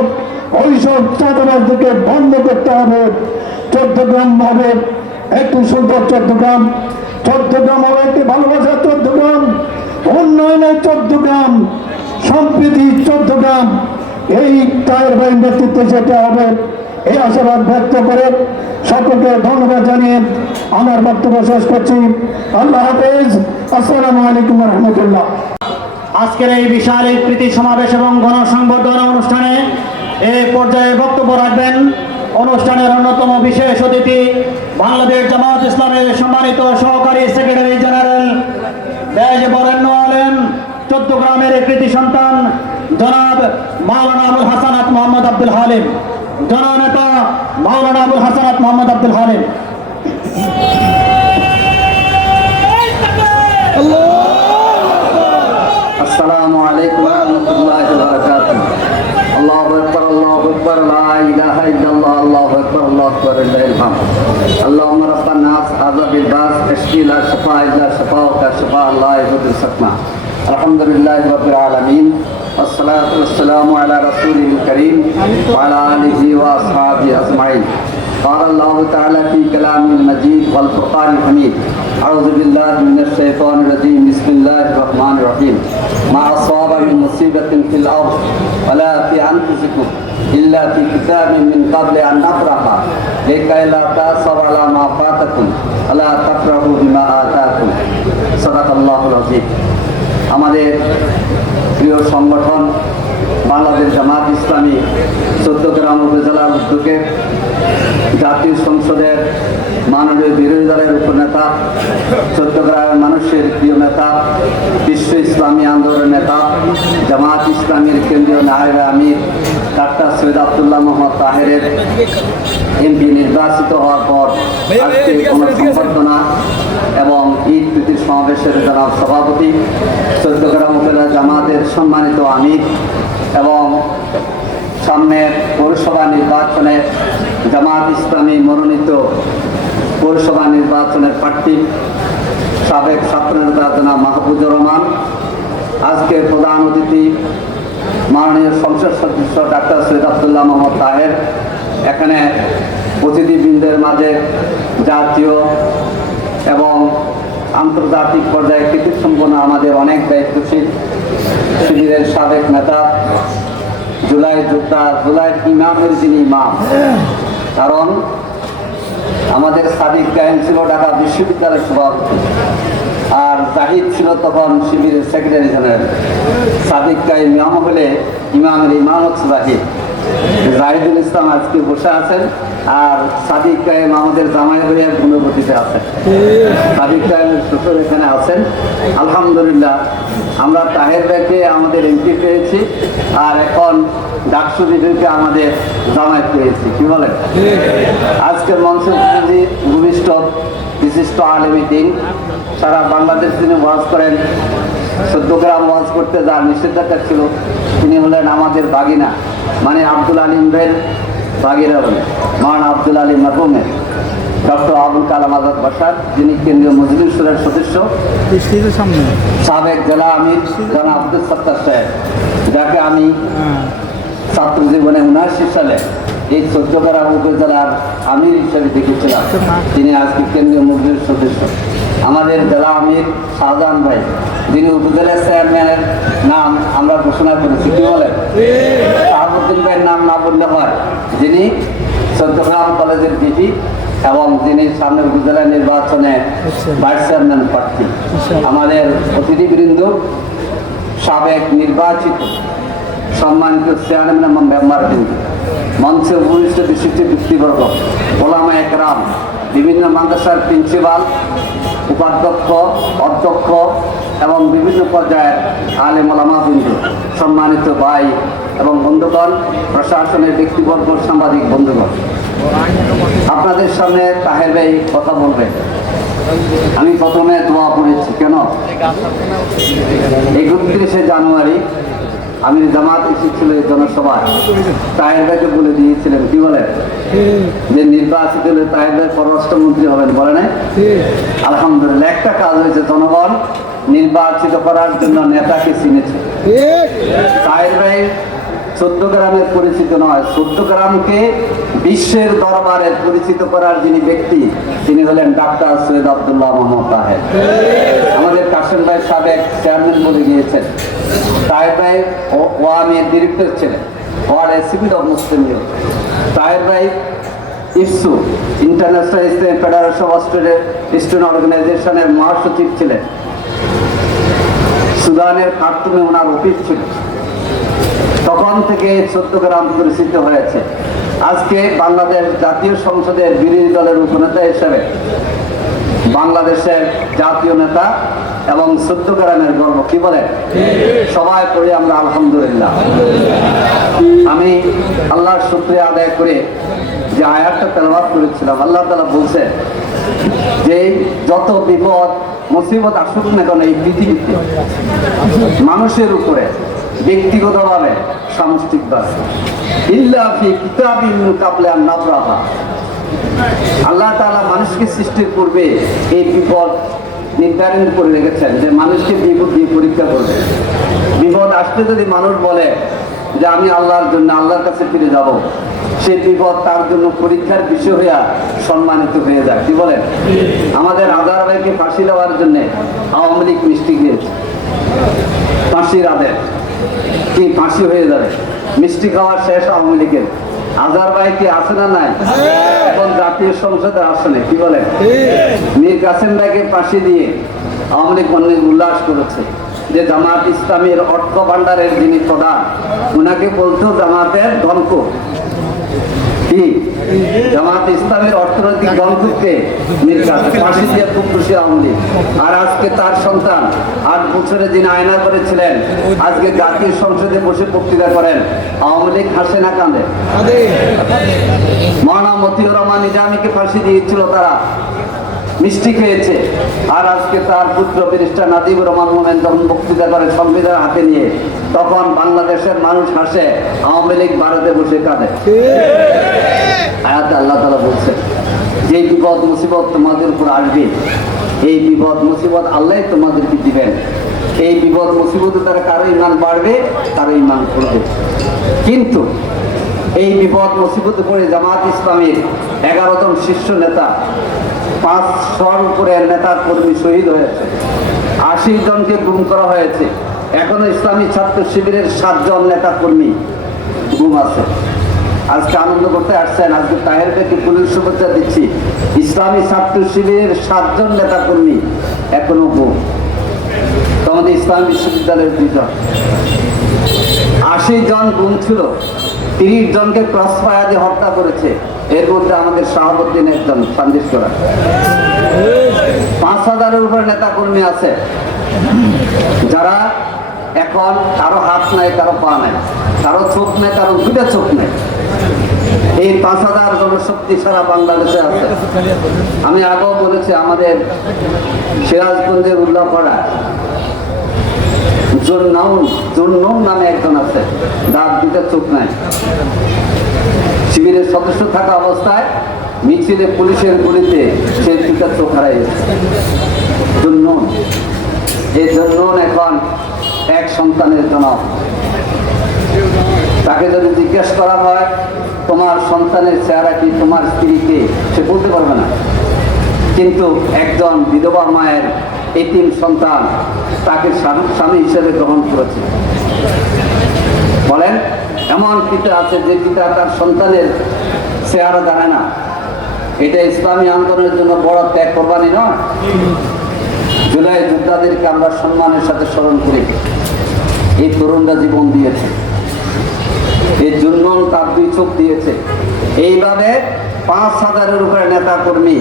ওইসব চাঁদাবাজদেরকে বন্ধ করতে হবে। চট্টগ্রাম হবে একটি সুন্দর চট্টগ্রাম, চট্টগ্রাম হবে একটি ভালোবাসার চট্টগ্রাম, উন্নয়নের চট্টগ্রাম, সম্প্রীতির চট্টগ্রাম। এই তায়ের ভাইয়ের নেতৃত্বে সেটা হবে, এই আশাবাদ ব্যক্ত করে সকলকে ধন্যবাদ জানিয়ে আমার বক্তব্য শেষ করছি। আল্লাহ হাফেজ, আসসালামু আলাইকুম রহমতুল্লাহ। আজকের এই বিশাল এই প্রীতি সমাবেশ এবং গণসংবর্ধনা অনুষ্ঠানে এই পর্যায়ে বক্তব্য রাখবেন অনুষ্ঠানের অন্যতম বিশেষ অতিথি বাংলাদেশ জামাত ইসলামের সম্মানিত সহকারী সেক্রেটারি জেনারেল দেশ বরেণ্য আলেম চট্টগ্রামের কৃতি সন্তান জনাব মাওলানা আবুল হাসানাত মোহাম্মদ আব্দুল হালিম, জননেতা মাওলানা আবুল হাসানাত মোহাম্মদ আব্দুল হালিম। আসসালামু আলাইকুম ওয়া রাহমাতুল্লাহি ওয়া বারাকাতুহু। আল্লাহু আকবার, আল্লাহু আকবার, লা ইলাহা ইল্লাল্লাহ, আল্লাহু আকবার, আল্লাহু আকবার, লিল্লাহিল হামদ। আল্লাহুম্মা রাব্বান নাস আযাবিল বাস ইশফি লা শিফা ইল্লা শিফাউকা শিফা লা ইয়াগুদির সাকমা। আলহামদুলিল্লাহি রাব্বিল আলামিন, আসসালাতু ওয়াসসালামু আলা রাসূলিল কারীম ওয়া আলা আলিহি ওয়া আসহাবিহি আজমাইন। قال الله تعالى في كلامه المجيد والفرقان الحميد. أعوذ بالله من الشيطان الرجيم. بسم الله الرحمن الرحيم. ما أصاب من مصيبة في الأرض ولا في أنفسكم إلا في كتاب من قبل أن نبرأها لكي لا تأسوا على ما فاتكم ولا تفرحوا بما آتاكم. صدق الله العظيم. আমাদের প্রিয় সংগঠন বাংলাদেশ জামাত ইসলামী চট্টগ্রাম উপজেলার উদ্যোগে জাতীয় সংসদের মাননীয় বিরোধী দলের উপনেতা, চট্টগ্রামের মানুষের প্রিয় নেতা, বিশ্ব ইসলামী আন্দোলনের নেতা, জামাত ইসলামীর কেন্দ্রীয় নায়েবে আমির ডাক্তার সৈয়দ আব্দুল্লাহ মোহাম্মদ তাহেরের এমপি নির্বাচিত হওয়ার পর আজকে গণসংবর্ধনা এবং ঈদ প্রীতি সমাবেশের জনাব সভাপতি, চট্টগ্রাম উপজেলা জামাতের সম্মানিত আমির এবং সামনের পৌরসভা নির্বাচনে জামাত ইসলামী মনোনীত পৌরসভা নির্বাচনের প্রার্থী সাবেক ছাত্রনেতা জনাব মাহবুজুর রহমান, আজকে প্রধান অতিথি মাননীয় সংসদ সদস্য ডাক্তার সৈয়দ আব্দুল্লাহ মোহাম্মদ তাহের, এখানে অতিথিবৃন্দের মাঝে জাতীয় এবং আন্তর্জাতিক পর্যায়ে কৃতিসম্পন্ন আমাদের অনেক দায়িত্বশীল শিবিরের সাবেক নেতা, জুলাই যোদ্ধা, জুলাই ইমামের যিনি ইমাম, কারণ আমাদের সাদিক গায়েন ছিল ঢাকা বিশ্ববিদ্যালয়ের সভাপতি আর জাহিদ ছিল তখন শিবিরের সেক্রেটারি জেনারেল। সাদিক গায়েন ইমাম হলে ইমামের ইমাম হচ্ছে জাহিদ। জাহিদুল ইসলাম আজকে বসে আছেন আর সাদিক গায়েম আমাদের জামাই হয়ে গুণগতিতে আছেন। সাদিক গায়েমের শ্বশুর এখানে আছেন। আলহামদুলিল্লাহ আমরা তাহের ভাইকে আমাদের এমপি পেয়েছি আর এখন ডাকসু বিজয়কে আমাদের জামাই পেয়েছি, কি বলেন? আজকের মঞ্চে ভূমিষ্ঠ বিশিষ্ট আলেমী দিন, সারা বাংলাদেশ তিনি ওয়াজ করেন। চট্টগ্রাম ওয়াজ করতে যা নিষেধাজ্ঞা ছিল, তিনি হলেন আমাদের বাগিনা, মানে আব্দুল আলিম ভাইয়ের বাগিরা বলে মান আব্দুল আলী মারহুমের। ডক্টর আবুল কালাম আজাদ বাসার, যিনি কেন্দ্রীয় মজলিস সুরের সদস্য, সাবেক জেলা আমির জানা আব্দুল সত্তার সাহেব, যাকে আমি ছাত্র জীবনে 79 সালে এই চৌদ্দগ্রাম উপজেলার আমির হিসেবে দেখেছিলাম। তিনি আজকে কেন্দ্রীয় মজলিস সদস্য। আমাদের জেলা আমির শাহজাহান ভাই, যিনি উপজেলা চেয়ারম্যানের নাম আমরা ঘোষণা করেছি, কি বলেন? শাহাবুদ্দিন ভাইয়ের নাম না বললে হয়, যিনি চৌদ্দগ্রাম কলেজের ভিপি এবং যিনি সামনের উপজেলা নির্বাচনে ভাইস চেয়ারম্যান প্রার্থী। আমাদের অতিথিবৃন্দ, সাবেক নির্বাচিত সম্মানিত চেয়ারম্যান এবং মেম্বারবৃন্দ, মঞ্চে উপবিষ্ট বিশিষ্ট ব্যক্তিবর্গ, ওলামা একরাম, বিভিন্ন মাদ্রাসার প্রিন্সিপাল, উপাধ্যক্ষ, অধ্যক্ষ এবং বিভিন্ন পর্যায়ের আলেম ওলামাবৃন্দ, সম্মানিত ভাই এবং বন্ধুগণ, প্রশাসনের ব্যক্তিবর্গ, সাংবাদিক বন্ধুগণ, আপনাদের সামনে তাহের ভাই কথা বলবেন। আমি প্রথমে দোয়া করেছি, কেন 31শে জানুয়ারি আমি জামাত এসেছিল এই জনসভায়, তাহের ভাইকে বলে দিয়েছিলেন, কি বলে, যে নির্বাচিত হলে তাহের ভাই পররাষ্ট্রমন্ত্রী হবেন, বলে নাই? আলহামদুলিল্লাহ, একটা কাজ হয়েছে, জনগণ নির্বাচিত করার জন্য নেতাকে চিনেছে। তাহের ভাই চৌদ্দগ্রামের পরিচিত নয়, চৌদ্দগ্রামকে বিশ্বের দরবারে পরিচিত করার যিনি ব্যক্তি, তিনি হলেন ডাক্তার সৈয়দ আব্দুল্লাহ মোহাম্মদ তাহের। আমাদের কাশেম ভাই সাবেক চেয়ারম্যান বলে গিয়েছেন। তাহের ভাই ওয়ামের ডিরেক্টর ছিলেন, ওয়ার্ড এসিপি অফ মুসলিম লীগ। তাহের ভাই ইফসু, International Islamic Federation of Student অর্গানাইজেশনের মহাসচিব ছিলেন। সুদানের খার্তুমে ওনার অফিস ছিল। তখন থেকে চৌদ্দগ্রাম পরিচিত হয়েছে। আজকে বাংলাদেশ জাতীয় সংসদের বিরোধী দলের উপনেতা হিসেবে বাংলাদেশের জাতীয় নেতা এবং চৌদ্দগ্রামের গর্ব, কি বলে? সবাই পড়ি আমরা আলহামদুলিল্লাহ। আমি আল্লাহর শুকরিয়া আদায় করে যে আয়াতটা তেলাওয়াত করেছিলাম, আল্লাহ তাআলা বলছেন যে যত বিপদ মুসিবত আসুক না কেন এই পৃথিবীতে মানুষের উপরে, ব্যক্তিগতভাবে, সামষ্টিকভাবে, ইল্লা ফি কিতাবিন মিন ক্বাবলি আন নাবরাহা, আল্লাহ তাআলা মানুষকে সৃষ্টির পূর্বে এই বিপদ নির্ধারণ করে রেখেছেন যে মানুষকে বিপদ দিয়ে পরীক্ষা করবে। বিপদ আসলে যদি মানুষ বলে যে আমি আল্লাহর জন্য আল্লাহর কাছে ফিরে যাব, সেই বিপদ তার জন্য পরীক্ষার বিষয় হইয়া সম্মানিত হয়ে যায়, কি বলেন? আমাদের আজার ভাইকে ফাঁসি দেওয়ার জন্য আওয়ামী লীগ মিষ্টি খেয়েছে, ফাঁসির আদেশ, কি ফাঁসি হয়ে যাবে, মিষ্টি খাওয়ার শেষ আওয়ামী লীগের। আজার ভাই কি আছে না নাই? এখন জাতীয় সংসদে আসনে, কি বলে? মীর কাসেম ভাইকে ফাঁসি দিয়ে আওয়ামী লীগ অনেক উল্লাস করেছে যে জামাত ইসলামের অর্থ ভান্ডারের যিনি প্রধান, ওনাকে বলতো জামাতের ধনক। কি জামাত ইসলামের অর্থনৈতিক ধনকুকে মীর কাসেম ফাঁসি দিয়ে খুব খুশি আওয়ামী লীগ। আর আজকে তার সন্তান 8 বছরে যিনি আয়না করেছিলেন, আজকে জাতীয় সংসদে বসে বক্তৃতা করেন। আওয়ামী লীগ হাসে না কাঁদে? মাওলানা মতিউর রহমান নিজামীকে ফাঁসি দিয়েছিল, তারা মিষ্টি খেয়েছে। আর আজকে তার পুত্র ব্যারিস্টার নাজিবুর রহমান মোমেন যখন বক্তৃতা করে সংবিধান হাতে নিয়ে, তখন বাংলাদেশের মানুষ হাসে, আওয়ামী লীগ ভারতে বসে কাঁদে। আয়াতে আল্লাহ তাআলা বলছেন যে বিপদ মুসিবত তোমাদের উপর আসবে, এই বিপদ মুসিবত আল্লাহ তোমাদেরকে দিবেন। এই বিপদ মুসিবতে তারা কারো ইমান বাড়বে, কারো ইমান করবে। কিন্তু এই বিপদ মুসিবতে পড়ে জামাত ইসলামের 11 জন শীর্ষ নেতা, 500 উপরে নেতা কর্মী শহীদ হয়েছে, 80 জনকে গুম করা হয়েছে। এখনো ইসলামী ছাত্র শিবিরের 7 জন নেতা কর্মী গুম আছে। আজকে আনন্দ করতে আসছেন, আজকে তাহের ভাইকে পুলিশ শুভেচ্ছা দিচ্ছি। ইসলামী ছাত্র শিবিরের 7 জন নেতা কর্মী এখনো গুম। তোমাদের ইসলামী বিশ্ববিদ্যালয়ের 2 জন, 80 জন গুম ছিল, 30 জনকে ক্রস ফায়ার দিয়ে হত্যা করেছে। এর মধ্যে আমাদের শাহাবুদ্দিন একজন সন্দেশ করা। 5000-এর উপর নেতা কর্মী আছে যারা এখন কারো হাত নাই, কারো পা নাই, কারো চোখ নাই, কারো 2টা চোখ নাই। এই 5000 জনশক্তি সারা বাংলাদেশে আছে। আমি আগেও বলেছি, আমাদের সিরাজগঞ্জের উল্লাপাড়া জুন্নুন নামে একজন আছে, যার 2টা চোখ নাই। শিবিরের সদস্য থাকা অবস্থায় মিছিলে পুলিশের গুলিতে সে দুটা চোখ হারাইছে। জুন্নুন, এই জুন্নুন এখন এক সন্তানের জনক। তাকে যদি জিজ্ঞেস করা হয় তোমার সন্তানের চেহারা কি, তোমার স্ত্রীকে, সে বলতে পারবে না। কিন্তু একজন বিধবা মায়ের এতিম সন্তান তাকে স্বামী হিসেবে গ্রহণ করেছে। বলেন, এমন পিতা আছে যে পিতা তার সন্তানের চেহারা জানে না? এটা ইসলামী আন্দোলনের জন্য বড় ত্যাগ কোরবানি নয়? জুলাই যোদ্ধাদেরকে আমরা সম্মানের সাথে স্মরণ করি। এই তরুণরা জীবন দিয়েছে, এই জুন্নুন তার 2 চোখ দিয়েছে। এইভাবে 5,000-এর উপরে নেতা কর্মী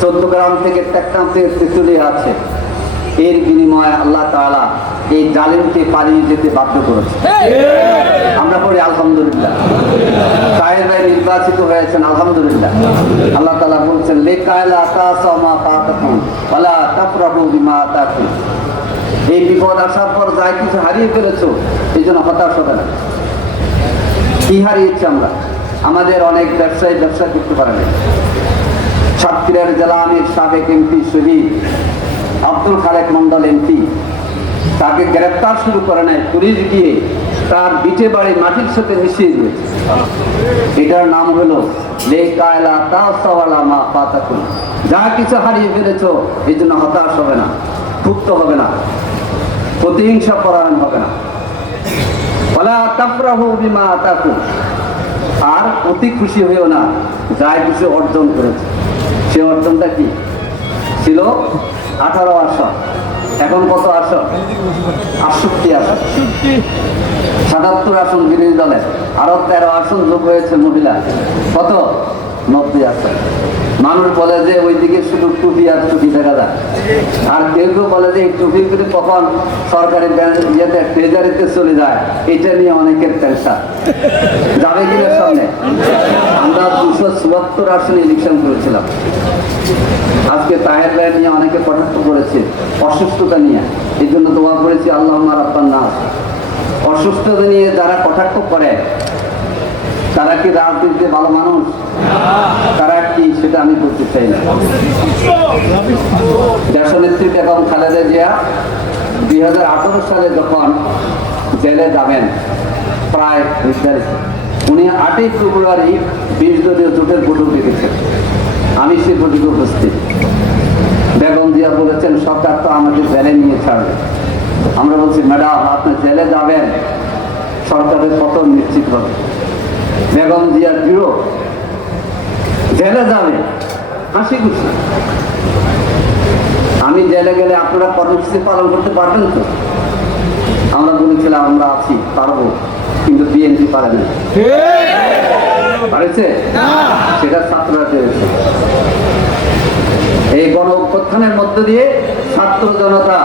চৌদ্দগ্রাম থেকে টেকনাফ থেকে তেঁতুলিয়া আছে। এর বিনিময়ে আল্লাহ তাআলা এই জালিমকে পালিয়ে যেতে বাধ্য করেছে। আমরা পড়ি আলহামদুলিল্লাহ। তাহের ভাই নির্বাচিত হয়েছেন, আলহামদুলিল্লাহ। আল্লাহ তাআলা বলছেন লিকাইলা তাসামা ফাতাকুম ওয়ালা তাফরাহু বিমা আতাকুম। এই বিপদ আসার পর যাই কিছু হারিয়ে ফেলেছো, এই জন্য হতাশ হবে না। কি হারিয়েছি আমরা? আমাদের অনেক ব্যবসায়ী ব্যবসা করতে পারে না। সাতক্ষীরার জেলা আমির সাবেক এমপি শহীদ আব্দুল খালেক মন্ডল এমপি, তাকে গ্রেপ্তার শুরু করে নাই, পুলিশ গিয়ে তার বিটে বাড়ি মাটির সাথে মিশিয়ে দিয়েছে। এটার নাম হলো লেকায়লা তাওসাওয়ালা মা ফাতাকুম। যা কিছু হারিয়ে ফেলেছো এই জন্য হতাশ হবে না, ক্ষুব্ধ হবে না, প্রতিহিংসা পরায়ণ হবে না। ওয়ালা তাফরাহু বিমা আতাকুম। আর অতি খুশি হইও না যা কিছু অর্জন করেছে। সে অর্জনটা কি ছিল? 18 আসন, এখন কত আসন? 68 আসন। 77 আসন বিরোধী দলের, আরো 13 আসন যোগ হয়েছে মহিলা, কত? 90 আসন। মানুষ বলে যে ওইদিকে শুধু টুপি আর টুপি দেখা যায়, আর কেউ কেউ বলে যে এই টুপি করে কখন সরকারি ইয়েতে ট্রেজারিতে চলে যায়, এটা নিয়ে অনেকের টেনশন। যাবে কিনা সামনে? আমরা 274 আসনে ইলেকশন করেছিলাম। আজকে তাহের ভাই নিয়ে অনেকে কটাক্ষ করেছে অসুস্থতা নিয়ে, এই জন্য দোয়া করেছি আল্লাহুম্মা রাব্বান নাস। অসুস্থতা নিয়ে যারা কটাক্ষ করে তারা কি রাজনীতিতে ভালো মানুষ? তারা কি, সেটা আমি বলতে চাই না। দেশনেত্রী বেগম খালেদা জিয়া 2018 সালে যখন জেলে যাবেন প্রায় নির্ধারিত, উনি 8ই ফেব্রুয়ারি 20 দলীয় জোটের বৈঠক ডেকেছেন। আমি সেই বৈঠকে উপস্থিত। বেগম জিয়া বলেছেন সরকার তো আমাদের জেলে নিয়ে ছাড়বে। আমরা বলছি ম্যাডাম, আপনি জেলে যাবেন, সরকারের পতন নিশ্চিত হবে। বেগম জিয়া দৃঢ়, জেলে যাবে, হাসি খুশি। আমি জেলে গেলে আপনারা কর্মসূচি পালন করতে পারবেন তো? আমরা বলেছিলাম আমরা আছি, পারবো, কিন্তু বিএনপি পারে না। পারেছে? সেটা ছাত্ররা পেরেছে। এই গণ অভ্যুত্থানের মধ্য দিয়ে ছাত্র জনতা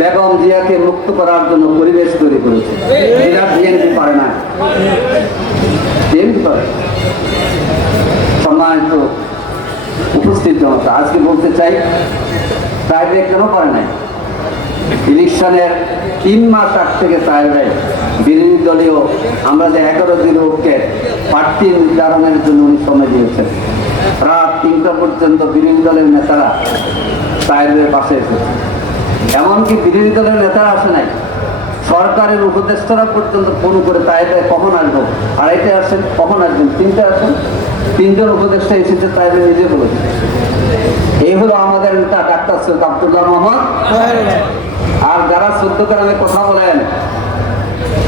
বেগম জিয়াকে মুক্ত করার জন্য পরিবেশ তৈরি করেছে। এরা বিএনপি পারে না, বিএনপি পারে। সম্মানিত উপস্থিত জনতা, আজকে বলতে চাই তাইবে কেন পারে নাই? ইলেকশনের 3 মাস আগ থেকে তাইবে বিরোধী দলীয় আমরা যে 11 দিনকে প্রার্থী নির্ধারণের জন্য উনি সময় দিয়েছেন। রাত 3টা পর্যন্ত বিরোধী দলের নেতারা তাইবের পাশে এসেছে। এমনকি বিরোধী দলের নেতারা আসে নাই, সরকারের উপদেষ্টারা পর্যন্ত ফোন করে তাইবে কখন আসবো, আড়াইটে আসেন, কখন আসবেন, 3টে আসেন। 3জন উপদেষ্টা এসেছে, তাইবে নিজে বলেছে। এই হলো আমাদের নেতা ডাক্তার সৈয়দ আব্দুল্লাহ মোহাম্মদ। আর যারা চৌদ্দগ্রামে কথা বলেন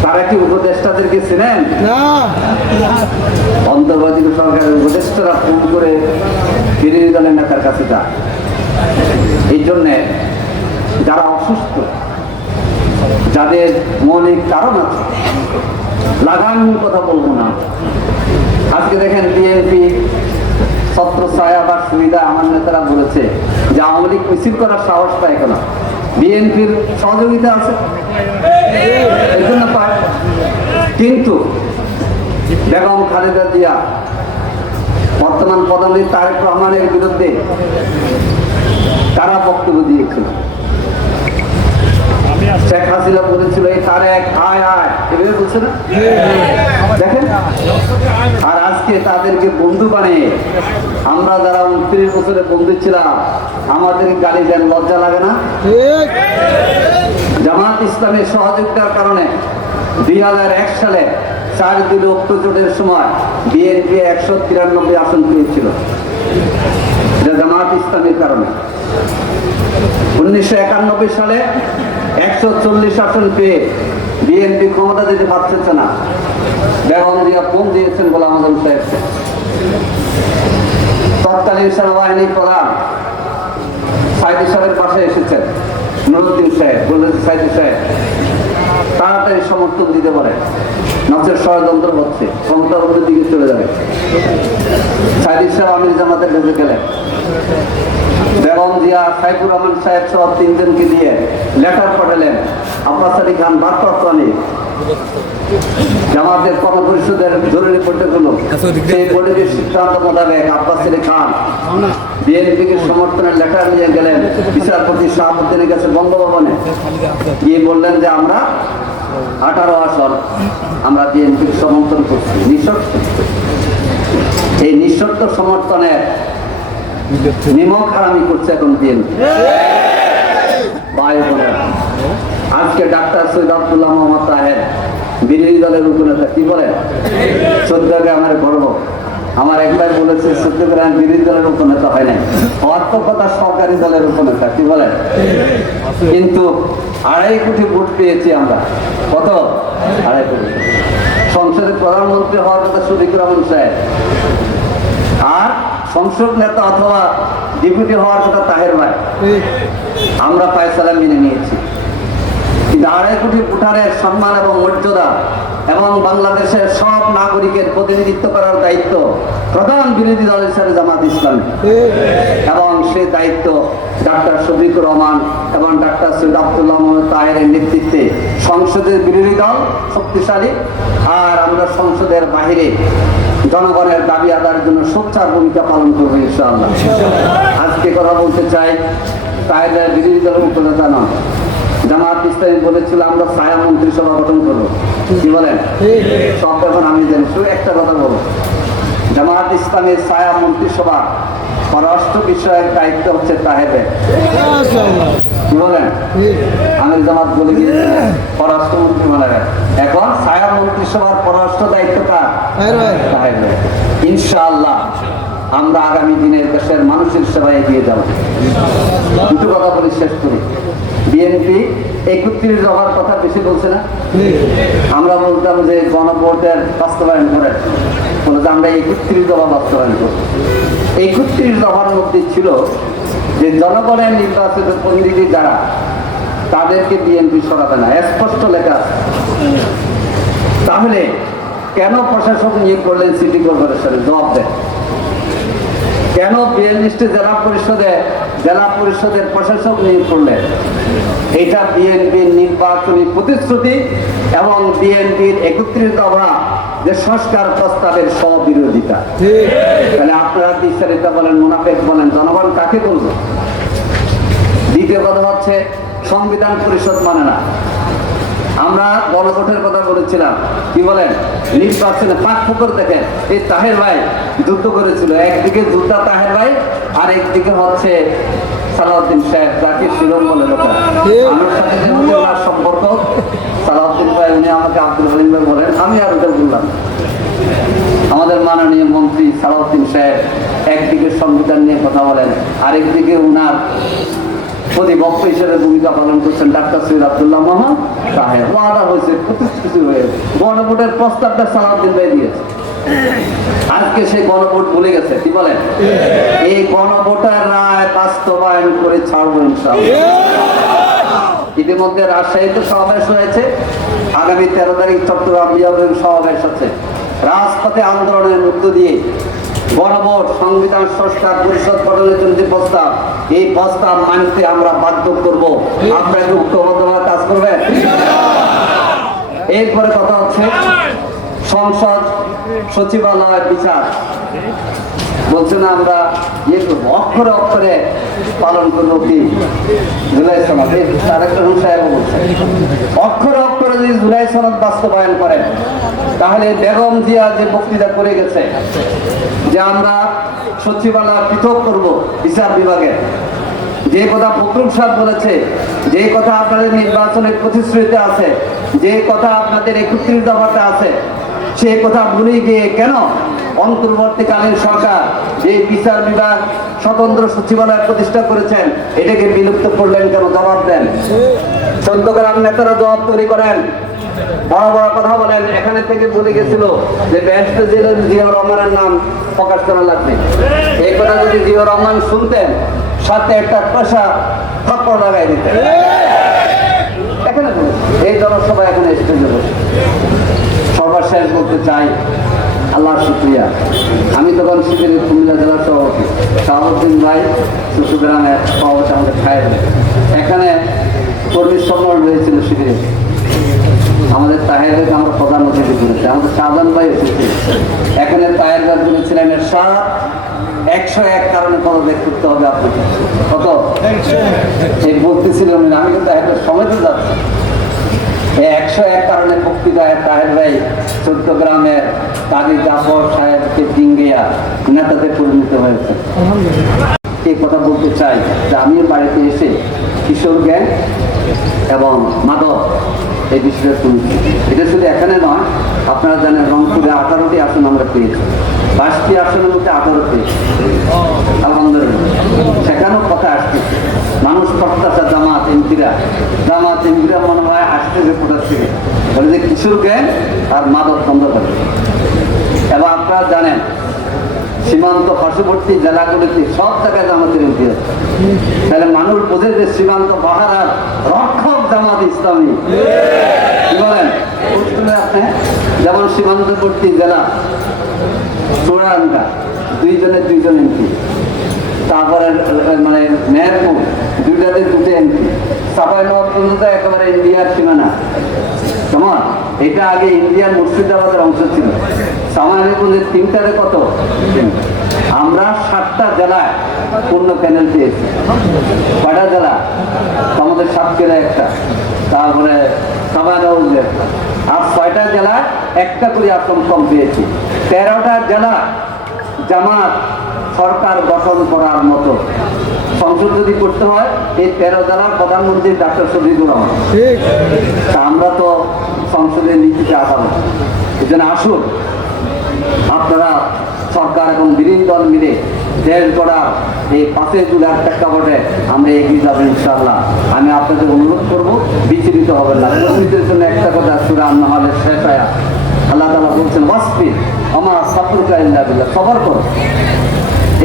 তারা কি উপদেষ্টাদেরকে চেনেন? অন্তর্বর্তী সরকারের উপদেষ্টারা ফোন করে বিরোধী দলের নেতার কাছে যায়। এই জন্যে যারা অসুস্থ, যাদের মৌলিক কারণ আছে, লাগান কথা বলবো না। আজকে দেখেন বিএনপি ছত্র ছায়া বা সুবিধা আমার নেতারা বলেছে যে আওয়ামী লীগ মিছিল করার সাহস পায় কেন? বিএনপির সহযোগিতা আছে, এই জন্য পায়। কিন্তু বেগম খালেদা জিয়া বর্তমান প্রধানমন্ত্রী তারেক রহমানের বিরুদ্ধে তারা বক্তব্য দিয়েছিল। শেখ হাসিনা বলেছিল এই তারেক আয় আয়, এভাবে বলছে না? দেখেন। আর আজকে আজকে তাদেরকে বন্ধু বানিয়ে আমরা যারা 29 বছরে বন্ধু ছিলাম আমাদের গালি দেন, লজ্জা লাগে না? জামাত ইসলামের সহযোগিতার কারণে 2001 সালে 4 দলীয় ঐক্যজোটের সময় বিএনপি 193 আসন পেয়েছিল। এটা জামাত ইসলামের কারণে। 1991 সালে 140 আসন পেয়ে বিএনপি ক্ষমতা দিতে পারছে না, বেগম জিয়া কম দিয়েছেন গোলাম আজম সাহেবকে। তৎকালীন সেনাবাহিনী প্রধান সাইদি সাহেবের পাশে এসেছেন নুরুদ্দিন সাহেব, বলেছে সাইদি সাহেব তাড়াতাড়ি সমর্থন দিতে পারে, নচেত ষড়যন্ত্র হচ্ছে, ক্ষমতার দিকে চলে যাবে। সাইদি সাহেব আমির জামাতের কাছে গেলেন, বেগম জিয়া, সাইফুর রহমান সাহেব সহ 3 জনকে দিয়ে লেটার পাঠালেন আব্বাস আলী খান ভারপ্রাপ্ত আমির। জামাতের কর্মপরিষদের জরুরি বৈঠক হলো, সেই বৈঠকের সিদ্ধান্ত মোতাবেক আব্বাস আলী খান বিএনপিকে সমর্থনের লেটার নিয়ে গেলেন বিচারপতি শাহাবুদ্দিনের কাছে বঙ্গভবনে, গিয়ে বললেন যে আমরা 18 আসন আমরা বিএনপিকে সমর্থন করছি নিঃশর্ত। এই নিঃশর্ত সমর্থনের নিমক হারামি করছে এখন বিএনপি। ভাই বোনেরা, আজকে ডাক্তার সৈয়দ আব্দুল্লাহ মোহাম্মদ তাহের বিরোধী দলের উপনেতা, কি বলেন? 14 গ্রামের গর্ব। আমার একবার বলেছে 14 গ্রাম বিরোধী দলের উপনেতা হয় নাই, হওয়ার তো কথা সরকারি দলের উপনেতা, কি বলেন? কিন্তু 2.5 কোটি ভোট পেয়েছি আমরা। কত? 2.5 কোটি। সংসদে প্রধানমন্ত্রী হওয়ার কথা শফিকুর রহমান সাহেব, আর সংসদ নেতা অথবা ডেপুটি হওয়ার কথা তাহের ভাই। আমরা ফয়সালা মেনে নিয়েছি, কিন্তু 2.5 কোটি ভোটারের সম্মান এবং মর্যাদা এবং বাংলাদেশের সব নাগরিকের প্রতিনিধিত্ব করার দায়িত্ব প্রধান বিরোধী দল হিসেবে জামাত ইসলাম, এবং সেই দায়িত্ব ডাক্তার শফিকুর রহমান এবং ডাক্তার সৈয়দ আব্দুল্লাহ মোহাম্মদ তাহেরের নেতৃত্বে সংসদের বিরোধী দল শক্তিশালী, আর আমরা সংসদের বাহিরে জনগণের দাবি আদায়ের জন্য সোচ্চার ভূমিকা পালন করবো ইনশাআল্লাহ। আজকে কথা বলতে চাই, তাহেরের বিরোধী দলের উপনেতা নন, জামাত ইসলামী বলেছিল আমরা ছায়া মন্ত্রিসভা গঠন করবো, কি বলেন? সব এখন আমি জানি, শুধু একটা কথা বলবো, জামাত ইসলামের ছায়া মন্ত্রিসভা পররাষ্ট্র বিষয়ক দায়িত্ব হচ্ছে তাহেরের, কি বলেন? আমির জামাত বলে গিয়েছে পররাষ্ট্রমন্ত্রী মনে, এখন ছায়া মন্ত্রিসভার পররাষ্ট্র দায়িত্বটা তাহেরের। ইনশাআল্লাহ আমরা আগামী দিনের দেশের মানুষের সেবায় এগিয়ে যাব। দুটো কথা বলি, শেষ করি। বিএনপি 31 দফার কথা বেশি বলছে না? আমরা বলতাম যে গণভোটের বাস্তবায়ন করে, বলে যে আমরা 31 দফা বাস্তবায়ন করব। 31 দফার মধ্যে ছিল যে জনগণের নির্বাচিত প্রতিনিধি যারা, তাদেরকে বিএনপি সরাবে না, স্পষ্ট লেখা। তাহলে কেন প্রশাসক নিয়োগ করলেন সিটি কর্পোরেশনে? জবাব দেন। কেন 42টি জেলা পরিষদের প্রশাসক নিয়োগ করলেন? এটা বিএনপির নির্বাচনী প্রতিশ্রুতি এবং বিএনপির 31 দফা যে সংস্কার প্রস্তাবের স্ববিরোধিতা। তাহলে আপনারা বিচারিতা বলেন, মুনাফেক বলেন, জনগণ কাকে বলবো? দ্বিতীয় কথা হচ্ছে সংবিধান পরিষদ মানে না। আমরা গণভোটের কথা বলেছিলাম, কি বলেন? নির্বাচনে পাক-ফকর দেখেন, এই তাহের ভাই যুদ্ধ করেছিল, একদিকে যোদ্ধা তাহের ভাই আর একদিকে হচ্ছে সালাউদ্দিন সাহেব, যাকে শিরোম বলে লোক। আমার সাথে যে ওনার সম্পর্ক, সালাউদ্দিন ভাই উনি আমাকে আব্দুল হালিম ভাই বলেন, আমি আর ওদের বললাম। আমাদের মাননীয় মন্ত্রী সালাউদ্দিন সাহেব একদিকে সংবিধান নিয়ে কথা বলেন, আরেকদিকে উনার প্রতিপক্ষ হিসেবে ভূমিকা পালন করছেন ডাক্তার সৈয়দ আব্দুল্লাহ মোহাম্মদ তাহের। ওয়াদা হয়েছে, প্রতিশ্রুতি হয়ে গণভোটের প্রস্তাবটা সালাউদ্দিন ভাই দিয়েছে। আজকে সেই গণভোট ভুলে গেছে, কি বলেন? এই গণভোটের রায় বাস্তবায়ন করে ছাড়বো ইনশাআল্লাহ। ইতিমধ্যে রাজশাহীতে সমাবেশ হয়েছে, আগামী 13 তারিখ চট্টগ্রাম বিভাগের সমাবেশ আছে। রাজপথে আন্দোলনের মধ্য দিয়ে গণভোট, সংবিধান সংস্কার পরিষদ গঠনের জন্য যে প্রস্তাব, এই প্রস্তাব মানতে আমরা বাধ্য করবো। আপনারা ঐক্যবদ্ধভাবে কাজ করবেন। এরপরে কথা হচ্ছে সংসদ সচিবালয় বিচার, বলছে না আমরা ইয়ে করবো, অক্ষরে অক্ষরে পালন করবো। কি জুলাই সমাজ, আরেকটা সাহেব বলছে অক্ষরে অক্ষরে যদি জুলাই জুলাই সনদ বাস্তবায়ন করেন। তাহলে বেগম জিয়া যে বক্তৃতা করে গেছে যে আমরা সচিবালয় পৃথক করব বিচার বিভাগে, যে কথা ফখরুল সাহেব বলেছে, যে কথা আপনাদের নির্বাচনের প্রতিশ্রুতিতে আছে, যে কথা আপনাদের 31 দফাতে আছে, সেই কথা ভুলে গিয়ে কেন অন্তর্বর্তীকালীন সরকার যে বিচার বিভাগ স্বতন্ত্র সচিবালয় প্রতিষ্ঠা করেছেন এটাকে বিলুপ্ত করলেন কেন? জবাব দেন। 14 গ্রাম নেতারা জবাব তৈরি করেন, বড় বড় কথা বলেন। এখানে থেকে বলে গেছিল যে ব্যস্ত জেলের জিয়াউর রহমানের নাম প্রকাশ করা লাগবে। এই কথা যদি জিয়াউর রহমান শুনতেন, সাথে একটা পয়সা থাপ্পড় লাগাই দিতেন। এখানে এই জনসভা এখানে স্টেজে বসে সর্বশেষ বলতে চাই, আল্লাহ শুক্রিয়া। আমি তখন শিবিরের কুমিল্লা জেলার সভাপতি শাহাবুদ্দিন ভাই চট্টগ্রামের সভাপতি আমাদের খায়ের, এখানে কর্মী সম্মেলন হয়েছিল শিবিরে। আমাদের তাহেরকে আমরা প্রধান অতিথি করেছি, আমাদের শাহজাহান ভাই এসেছে। এখানে তাহের ভাই বলেছিলেন 101 কারণে পদত্যাগ করতে হবে আপনাকে। কত এই বলতেছিলাম না, আমি কিন্তু একটা সমেতে যাচ্ছি। 101 কারণে বক্তৃতায় তাহের ভাই চট্টগ্রামের কাজী জাফর সাহেবকে ডিঙ্গিয়া নেতাতে পরিণত হয়েছে। এই কথা বলতে চাই যে আমি বাড়িতে এসে কিশোর গ্যাং এবং মাদক এই বিষয়ে শুনছি। এটা শুধু এখানে নয়, আপনারা জানেন রংপুরে 18টি আসন আমরা পেয়েছি, 22টি আসনের মধ্যে 18 পেয়েছি আলহামদুলিল্লাহ। সেখানেও কথা আসতেছে, মানুষ প্রত্যাশা জামাত এমপিরা মনে হয় আসতেছে কোথার থেকে, বলে যে কিশোর গ্যাং আর মাদক বন্ধ করে। এবং আপনারা জানেন সীমান্ত পার্শ্ববর্তী জেলাগুলিতে সব জায়গায় জামাতের এমপি আছে। তাহলে মানুষ বোঝে যে সীমান্ত পাহারার রক্ষক জামাত ইসলামী। কি বলেন? আপনি যেমন সীমান্তবর্তী জেলা চূড়াঙ্গা 2 জনের 2 জন এমপি, তারপরে মানে মেহেরপুর 2টাতে 2টে এমপি, চাঁপাইনবাবগঞ্জ একেবারে ইন্ডিয়ার সীমানা। কেমন? এটা আগে ইন্ডিয়ার মুর্শিদাবাদের অংশ ছিল। সামাজিকগঞ্জের 3টাতে কত? আমরা 7টা জেলায় পূর্ণ প্যানেল পেয়েছি। কয়টা জেলা? আমাদের সাতক্ষীরা একটা, তারপরে চাঁপাইনবাবগঞ্জ, আর 6টা জেলায় একটা করে আসন কম পেয়েছি। 13টা জেলা জামাত সরকার গঠন করার মতো সংসদ যদি করতে হয়, এই 13 জেলার প্রধানমন্ত্রী ডাক্তার শফিকুর রহমান। আমরা তো সংসদের নীতিতে আসাবো। এই জন্য আসুন আপনারা সরকার এবং বিরোধী দল মিলে দেশ গড়ার এই 5 জুলাই প্রেক্ষাপটে আমরা এগিয়ে যাবো ইনশাআল্লাহ। আমি আপনাদের অনুরোধ করব, বিচলিত হবেন না। কর্মীদের জন্য একটা কথা সূরা আন-নাহলের শেষ আয়াত, আল্লাহ তাআলা বলছেন ওয়াসবির ওমা সাবরুকা ইল্লা বিল্লাহ, সবর করো।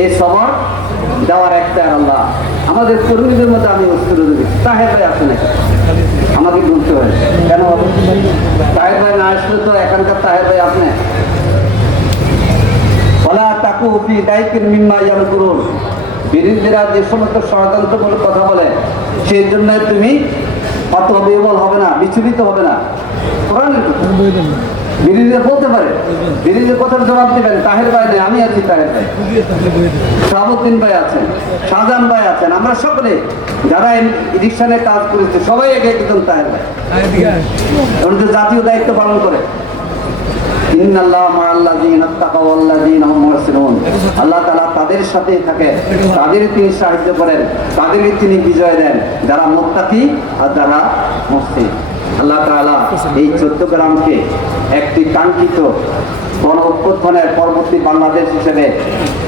এই সবর দেওয়ার একটা আল্লাহ। আমাদের কর্মীদের মধ্যে আমি অস্ত্র দেবি, তাহের ভাই আসে না, আমাকে বলতে হয় কেন? তাহের ভাই না আসলে তো এখানকার তাহের ভাই আপনি বলা তাকু ফি দায়িত্বের মিম্মা ইয়ামকুরুন, বিরোধীরা যে সমস্ত ষড়যন্ত্রমূলক কথা বলে সেই জন্য তুমি হতবিহ্বল হবে না, বিচলিত হবে না। বিরোধীরা বলতে পারে, বিরোধীদের কথার জবাব দিবেন। তাহের ভাই নেই, আমি আছি, তাহের ভাই, শাহাবুদ্দিন ভাই আছেন, শাহজাহান ভাই আছেন, আমরা সকলে যারা ইলেকশনে কাজ করেছে সবাই একে একজন তাহের ভাই জাতীয় দায়িত্ব পালন করে। আল্লাহ তাআলা তাদের সাথে থাকে, তাদের তিনি সাহায্য করেন, তাদেরকে তিনি বিজয় দেন যারা মুত্তাকি আর যারা মুহসিন। আল্লাহ তাআলা এই চট্টগ্রামকে একটি কাঙ্ক্ষিত গণ অভ্যুত্থানের পরবর্তী বাংলাদেশ হিসেবে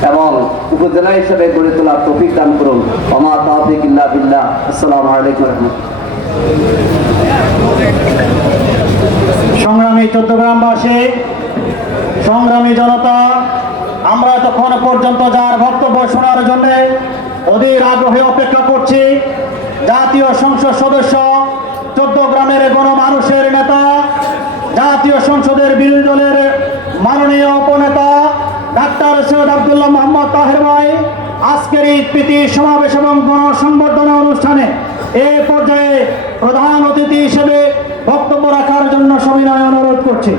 এবং উপজেলা হিসেবে গড়ে তোলার তৌফিক দান করুন। ওমা তাওফিক ইল্লা বিল্লাহ। আসসালামু আলাইকুম ওয়া রাহমাতুল্লাহ। সংগ্রামী চট্টগ্রামবাসী, সংগ্রামী জনতা, আমরা এতক্ষণ পর্যন্ত যার বক্তব্য শোনার জন্য অধীর আগ্রহে অপেক্ষা করছি, জাতীয় সংসদ সদস্য, চট্টগ্রামের গণমানুষের নেতা, জাতীয় সংসদের বিরোধী দলের মাননীয় উপনেতা ডাক্তার সৈয়দ আব্দুল্লাহ মোহাম্মদ তাহের ভাই আজকের এই প্রীতি সমাবেশ এবং গণসংবর্ধনা অনুষ্ঠানে এই পর্যায়ে প্রধান অতিথি হিসেবে বক্তব্য রাখার জন্য সবিনয় অনুরোধ করছি।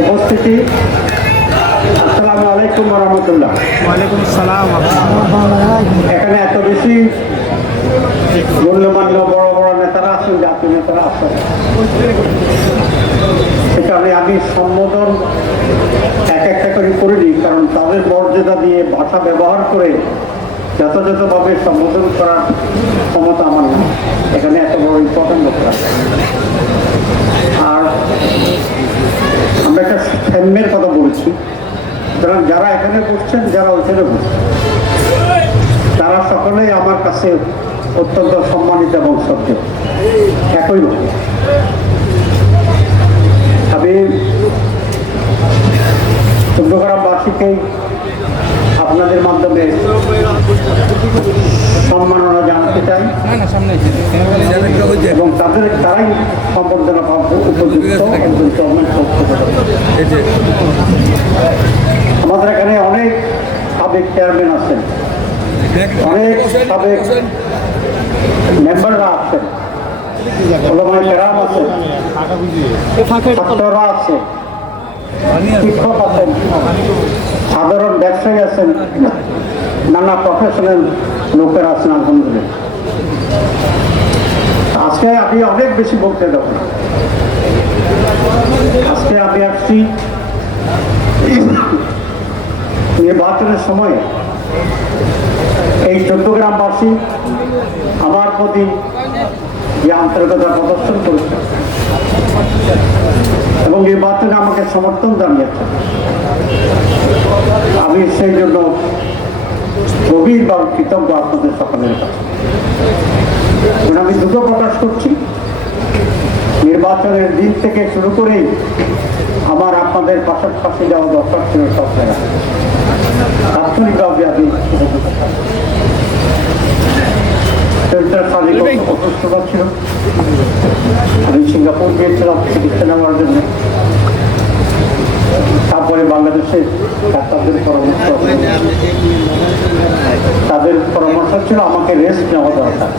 উপস্থিতি, আসসালামু আলাইকুম রহমতুল্লাহ। ওয়ালাইকুম আসসালাম। এখানে এত বেশি মূল্যমান্য বড় বড় নেতারা আছেন, জাতীয় নেতারা আছেন, সেখানে আমি সম্বোধন এক একটা করে করিনি, কারণ তাদের মর্যাদা দিয়ে ভাষা ব্যবহার করে যথাযথভাবে সম্বোধন করার ক্ষমতা আমার না। এখানে এত বড় ইম্পর্টেন্ট লোকরা, আর আমরা একটা ফ্যামের কথা বলছি, সুতরাং যারা এখানে বসছেন, যারা ওইখানে বসছেন, তারা সকলেই আমার কাছে অত্যন্ত সম্মানিত এবং শ্রদ্ধেয়, একই লোক। আমি চট্টগ্রামবাসীকে আপনাদের মাধ্যমে সম্মাননা জানাতে চাই এবং তারাই সম্বর্ধনা পাবো উপযুক্ত গভর্নমেন্ট পক্ষ থেকে। আমাদের এখানে অনেক সাবেক চেয়ারম্যান আছেন, অনেক সাবেক মেম্বাররা আছেন, ওলামায়ে কেরাম আছেন, ছাত্ররা আছে, শিক্ষক আছেন, সাধারণ ব্যবসায়ী আছেন, নানা প্রফেশনাল লোকেরা আছেন। আলহামদুলিল্লাহ, আজকে আমি অনেক বেশি বলতে দেব না। আজকে আমি আসছি নির্বাচনের সময় এই চট্টগ্রামবাসী আমার প্রতি যে আন্তরিকতা প্রদর্শন করেছে এবং নির্বাচনে আমাকে সমর্থন জানিয়েছে, আমি সেই জন্য গভীরভাবে কৃতজ্ঞ আপনাদের সকলের কাছে। আমি দুঃখ প্রকাশ করছি, নির্বাচনের দিন থেকে শুরু করেই আমার আপনাদের পাশাপাশি যাওয়া দরকার ছিল সব জায়গায়। তাৎক্ষণিকভাবে আমি অসুস্থতা ছিল, আমি সিঙ্গাপুর গিয়েছিলাম চিকিৎসা নেওয়ার জন্য। তারপরে বাংলাদেশের ডাক্তারদের পরামর্শ, তাদের পরামর্শ ছিল আমাকে রেস্ট নেওয়া দরকার,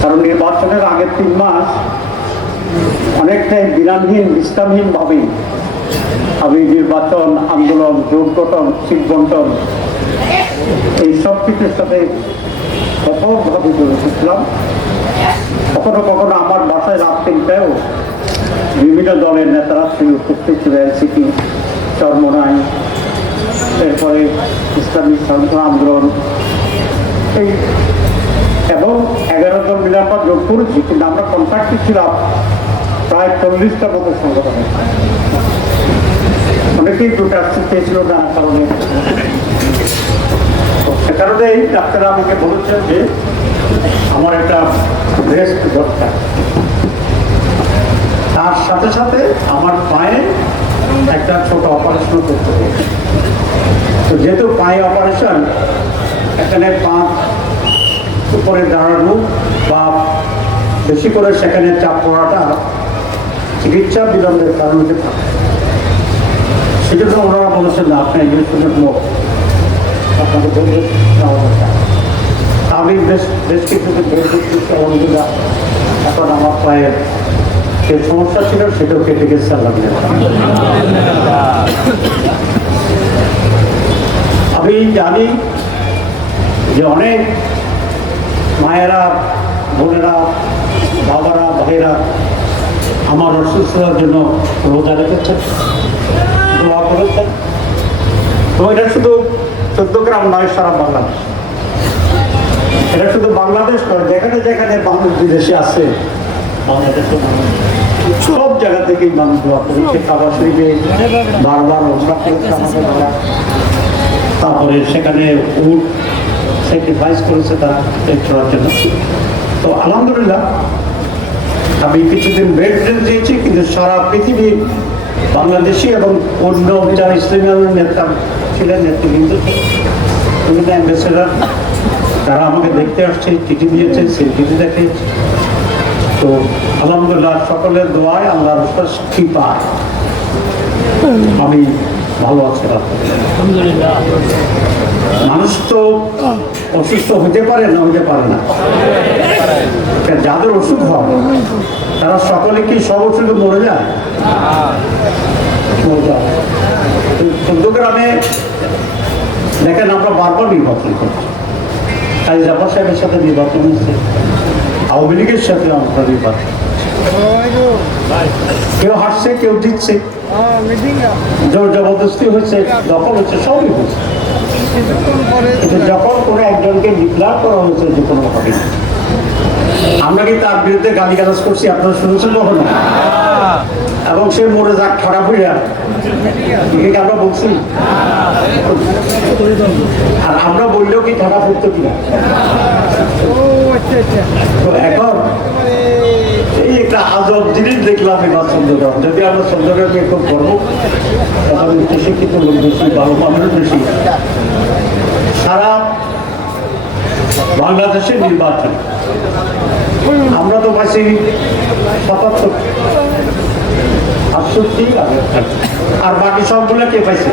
কারণ নির্বাচনের আগের 3 মাস অনেকটাই বিরামহীন বিশ্রামহীন ভাবেই আমি নির্বাচন আন্দোলন, জোট গঠন, সিট বন্টন এই সব কিছুর সাথে ব্যাপকভাবে জড়িয়েছিলাম। কখনো কখনো আমার বাসায় রাত 3টায়ও বিভিন্ন দলের নেতারা উপস্থিত ছিল, এনসিপি, চরমোনাই, এরপরে ইসলামী স্বাধীনতা আন্দোলন, এই এবং 11 জন মিলে আমরা যোগ করেছি, কিন্তু আমরা কন্ট্রাক্টে ছিলাম প্রায় 40টার মতো সংগঠনে। অনেকেই দুটো আসতে চেয়েছিল নানা কারণে, সে কারণেই ডাক্তার আমাকে বলেছেন যে আমার একটা রেস্ট দরকার। তার সাথে সাথে আমার পায়ে একটা ছোট অপারেশন করতে হবে। তো যেহেতু পায়ে অপারেশন, এখানে পা উপরে দাঁড়ানো বা বেশি করে সেখানে চাপ পড়াটা চিকিৎসা বিলম্বের কারণে থাকে। সেজন্য ওনারা বলেছেন না, আপনি ইংলিশের লোক, আপনাকে বলতে আমি বেশ কিছুদিন বের করতেছি। আলহামদুলিল্লাহ, এখন আমার পায়ের যে সমস্যা ছিল সেটাও কেটে গেছে। আমি জানি যে অনেক মায়েরা, বোনেরা, বাবারা, ভাইয়েরা আমার অসুস্থতার জন্য রোজা রেখেছেন, দোয়া করেছেন। তো এটা শুধু চট্টগ্রাম নয়, সারা বাংলাদেশ। এটা শুধু বাংলাদেশ নয়, যেখানে যেখানে বাংলাদেশ বিদেশে আছে, বাংলাদেশের সব জায়গা থেকেই মানুষ দোয়া করেছে। কাবা শরীফে বারবার ওমরা করেছে আমাদের দ্বারা। তারপরে সেখানে উট স্যাক্রিফাইস করেছে তারা করার জন্য। তো আলহামদুলিল্লাহ, আমি কিছুদিন ব্রেক দিয়েছি, কিন্তু সারা পৃথিবীর বাংলাদেশি এবং অন্য যারা ইসলামী নেতা ছিলেন, নেতৃবৃন্দ, বিভিন্ন অ্যাম্বাসেডার, তারা আমাকে দেখতে আসছে, চিঠি দিয়েছে, সেই চিঠি দেখিয়েছে। তো আলহামদুলিল্লাহ, সকলের দোয়ায় আল্লাহর কৃপায় আমি ভালো আছি। আলহামদুলিল্লাহ। মানুষ তো অসুস্থ হতে পারে না, হতে পারে না। যাদের অসুখ হয় তারা সকলে কি সব অসুখে মরে যায়? মরে যায়। চৌদ্দগ্রামে দেখেন আমরা বারবার নির্বাচন করছি, কাজী জাফর সাহেবের সাথে নির্বাচন হচ্ছে, আওয়ামী লীগের সাথে আমরা নির্বাচন, কেউ হাসছে কেউ জিতছে, জোর জবরদস্তি হয়েছে, দখল হচ্ছে, সবই হচ্ছে। কিন্তু যখন কোনো একজনকে ডিক্লার করা হয়েছে যে কোনো হবে না, আমরা কি তার বিরুদ্ধে গালিগালাজ করছি? আপনারা শুনেছেন কখনো? এবং সে মরে যাক খারাপ হইয়া, একে আমরা বলছি? আর আমরা বললেও কি খারাপ হতো কিনা? তো এখন এই একটা আজব জিনিস দেখলাম এবার চন্দ্রগ্রাম। যদি আমরা চন্দ্রগ্রামকে খুব গর্ব, তখন উচ্চশিক্ষিত লোক বেশি, ভালো মানুষ বেশি। সারা বাংলাদেশের নির্বাচন আমরা তো পাইছি ৭৭, ৬৮, আর বাকি সবগুলো কে পাইছে?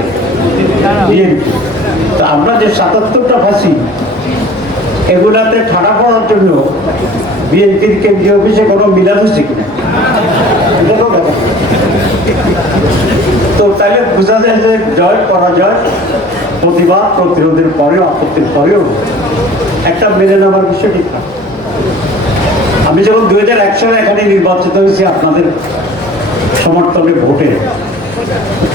বিএনপি। তো আমরা যে ৭৭টা পাইছি, এগুলাতে ঠাড়া পড়ার জন্য বিএনপির কেন্দ্রীয় অফিসে কোনো মিলাদ হচ্ছে কিনা এটাও দেখা। তো তাইলে বোঝা যায় যে জয় পরাজয়, প্রতিবাদ প্রতিরোধের পরেও, আপত্তির পরেও একটা মেনে নেওয়ার বিষয় ঠিক না। আমি যখন 2001 সালে এখানে নির্বাচিত হয়েছি আপনাদের সমর্থনে ভোটে,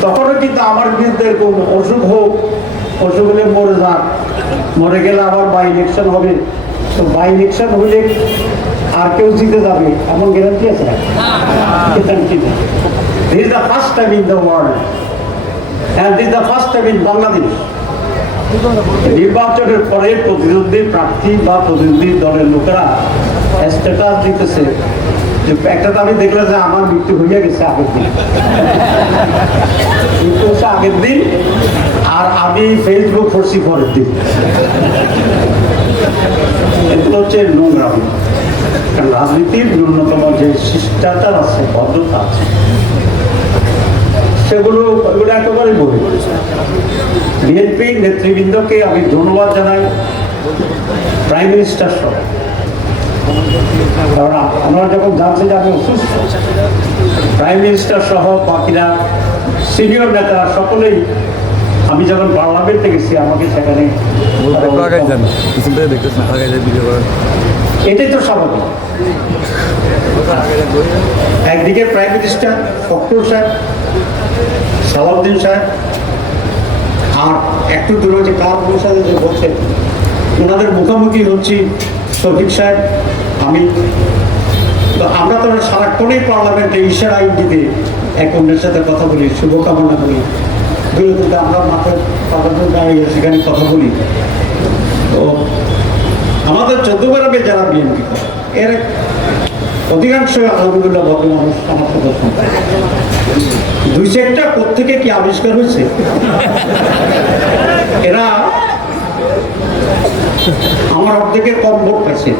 তখনও কিন্তু আমার বিরুদ্ধে এরকম অসুখ হোক, অসুখ হলে মরে যাক, মরে গেলে আবার বাই ইলেকশন হবে, তো বাই ইলেকশন হলে আর কেউ জিতে যাবে এমন গ্যারান্টি আছে? This is the first time in the world and this is the first time in Bangladesh নির্বাচনের পরে প্রতিদ্বন্দ্বী প্রার্থী বা প্রতিনিধি দলের লোকেরা স্ট্যাটাস দিতেছে যে একটা তো আমি দেখলাম যে আমার মৃত্যু হইয়া গেছে আগের দিন, মৃত্যু হচ্ছে আগের দিন, আর আমি ফেসবুক করছি পরের দিন। এগুলো হচ্ছে নোংরামি। কারণ রাজনীতির ন্যূনতম যে শিষ্টাচার আছে, ভদ্রতা আছে, এগুলো একেবারে বলি। বিএনপি নেতৃবৃন্দকে আমি ধন্যবাদ জানাই, প্রাইম মিনিস্টার সহ। কারণ আমরা যখন জানছি যে আমি অসুস্থ, প্রাইম মিনিস্টার সহ বাকিরা সিনিয়র নেতারা সকলেই, আমি যখন পার্লামেন্টে গেছি আমাকে সেখানে, এটাই তো স্বাভাবিক। একদিকে প্রাইম মিনিস্টার ফখরুল সাহেব, সালাউদ্দিন সাহেব, আর একটু দূরে যে কার সাথে যে বলছেন, ওনাদের মুখোমুখি হচ্ছি শফিক সাহেব, আমি। তো আমরা তো সারাক্ষণই পার্লামেন্টে ইশারা ইঙ্গিতে এক অন্যের সাথে কথা বলি, শুভকামনা করি, বিরোধীতে আমরা মাঠে পার্লামেন্ট দাঁড়িয়ে সেখানে কথা বলি। তো আমাদের 14 গ্রামে যারা বিএনপি এর অধিকাংশ আলহামদুলিল্লাহ ভদ্র মানুষ, আমার সদস্য। 2-4টা কোত্থেকে কি আবিষ্কার হয়েছে, এরা আমার অর্ধেকের কম ভোট পাইছে।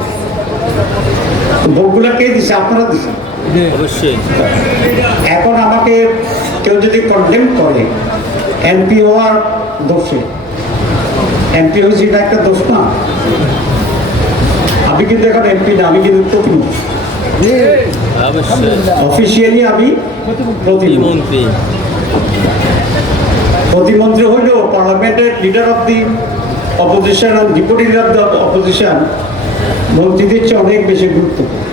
ভোটগুলো কে দিছে? আপনারা দিচ্ছেন। এখন আমাকে কেউ যদি কন্ডেম করে এমপি হওয়ার দোষে, এমপি হয়েছে এটা একটা দোষ না? আমি কিন্তু এখন এমপি না, আমি কিন্তু প্রতিমন্ত্রী। অফিসিয়ালি আমি প্রতিমন্ত্রী। প্রতিমন্ত্রী হইলেও পার্লামেন্টের লিডার অফ দি অপোজিশন আর deputy leader of the opposition মন্ত্রীদের চেয়ে অনেক বেশি গুরুত্বপূর্ণ।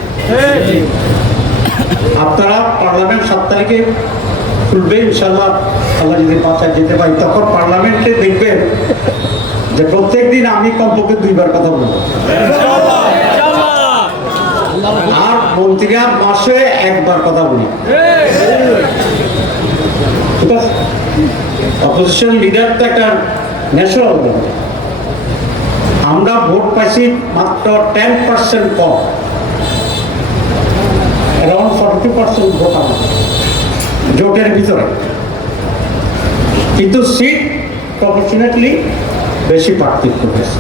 আপনারা পার্লামেন্ট 7 তারিখে খুলবে ইনশাল্লাহ, আল্লাহ যদি বাঁচায় যেতে পারি, তখন পার্লামেন্টে দেখবেন যে প্রত্যেক দিন আমি কমপক্ষে 2বার কথা বলবো, আর মন্ত্রীরা মাসে 1বার কথা বলি। ঠিক আছে? অপোজিশন লিডার তো একটা ন্যাশনাল, আমরা ভোট পাইছি মাত্র 10% কম, অ্যারাউন্ড 40% ভোট আমার জোটের ভিতরে, কিন্তু সিট প্রপোর্শনেটলি বেশি পার্থক্য হয়েছে।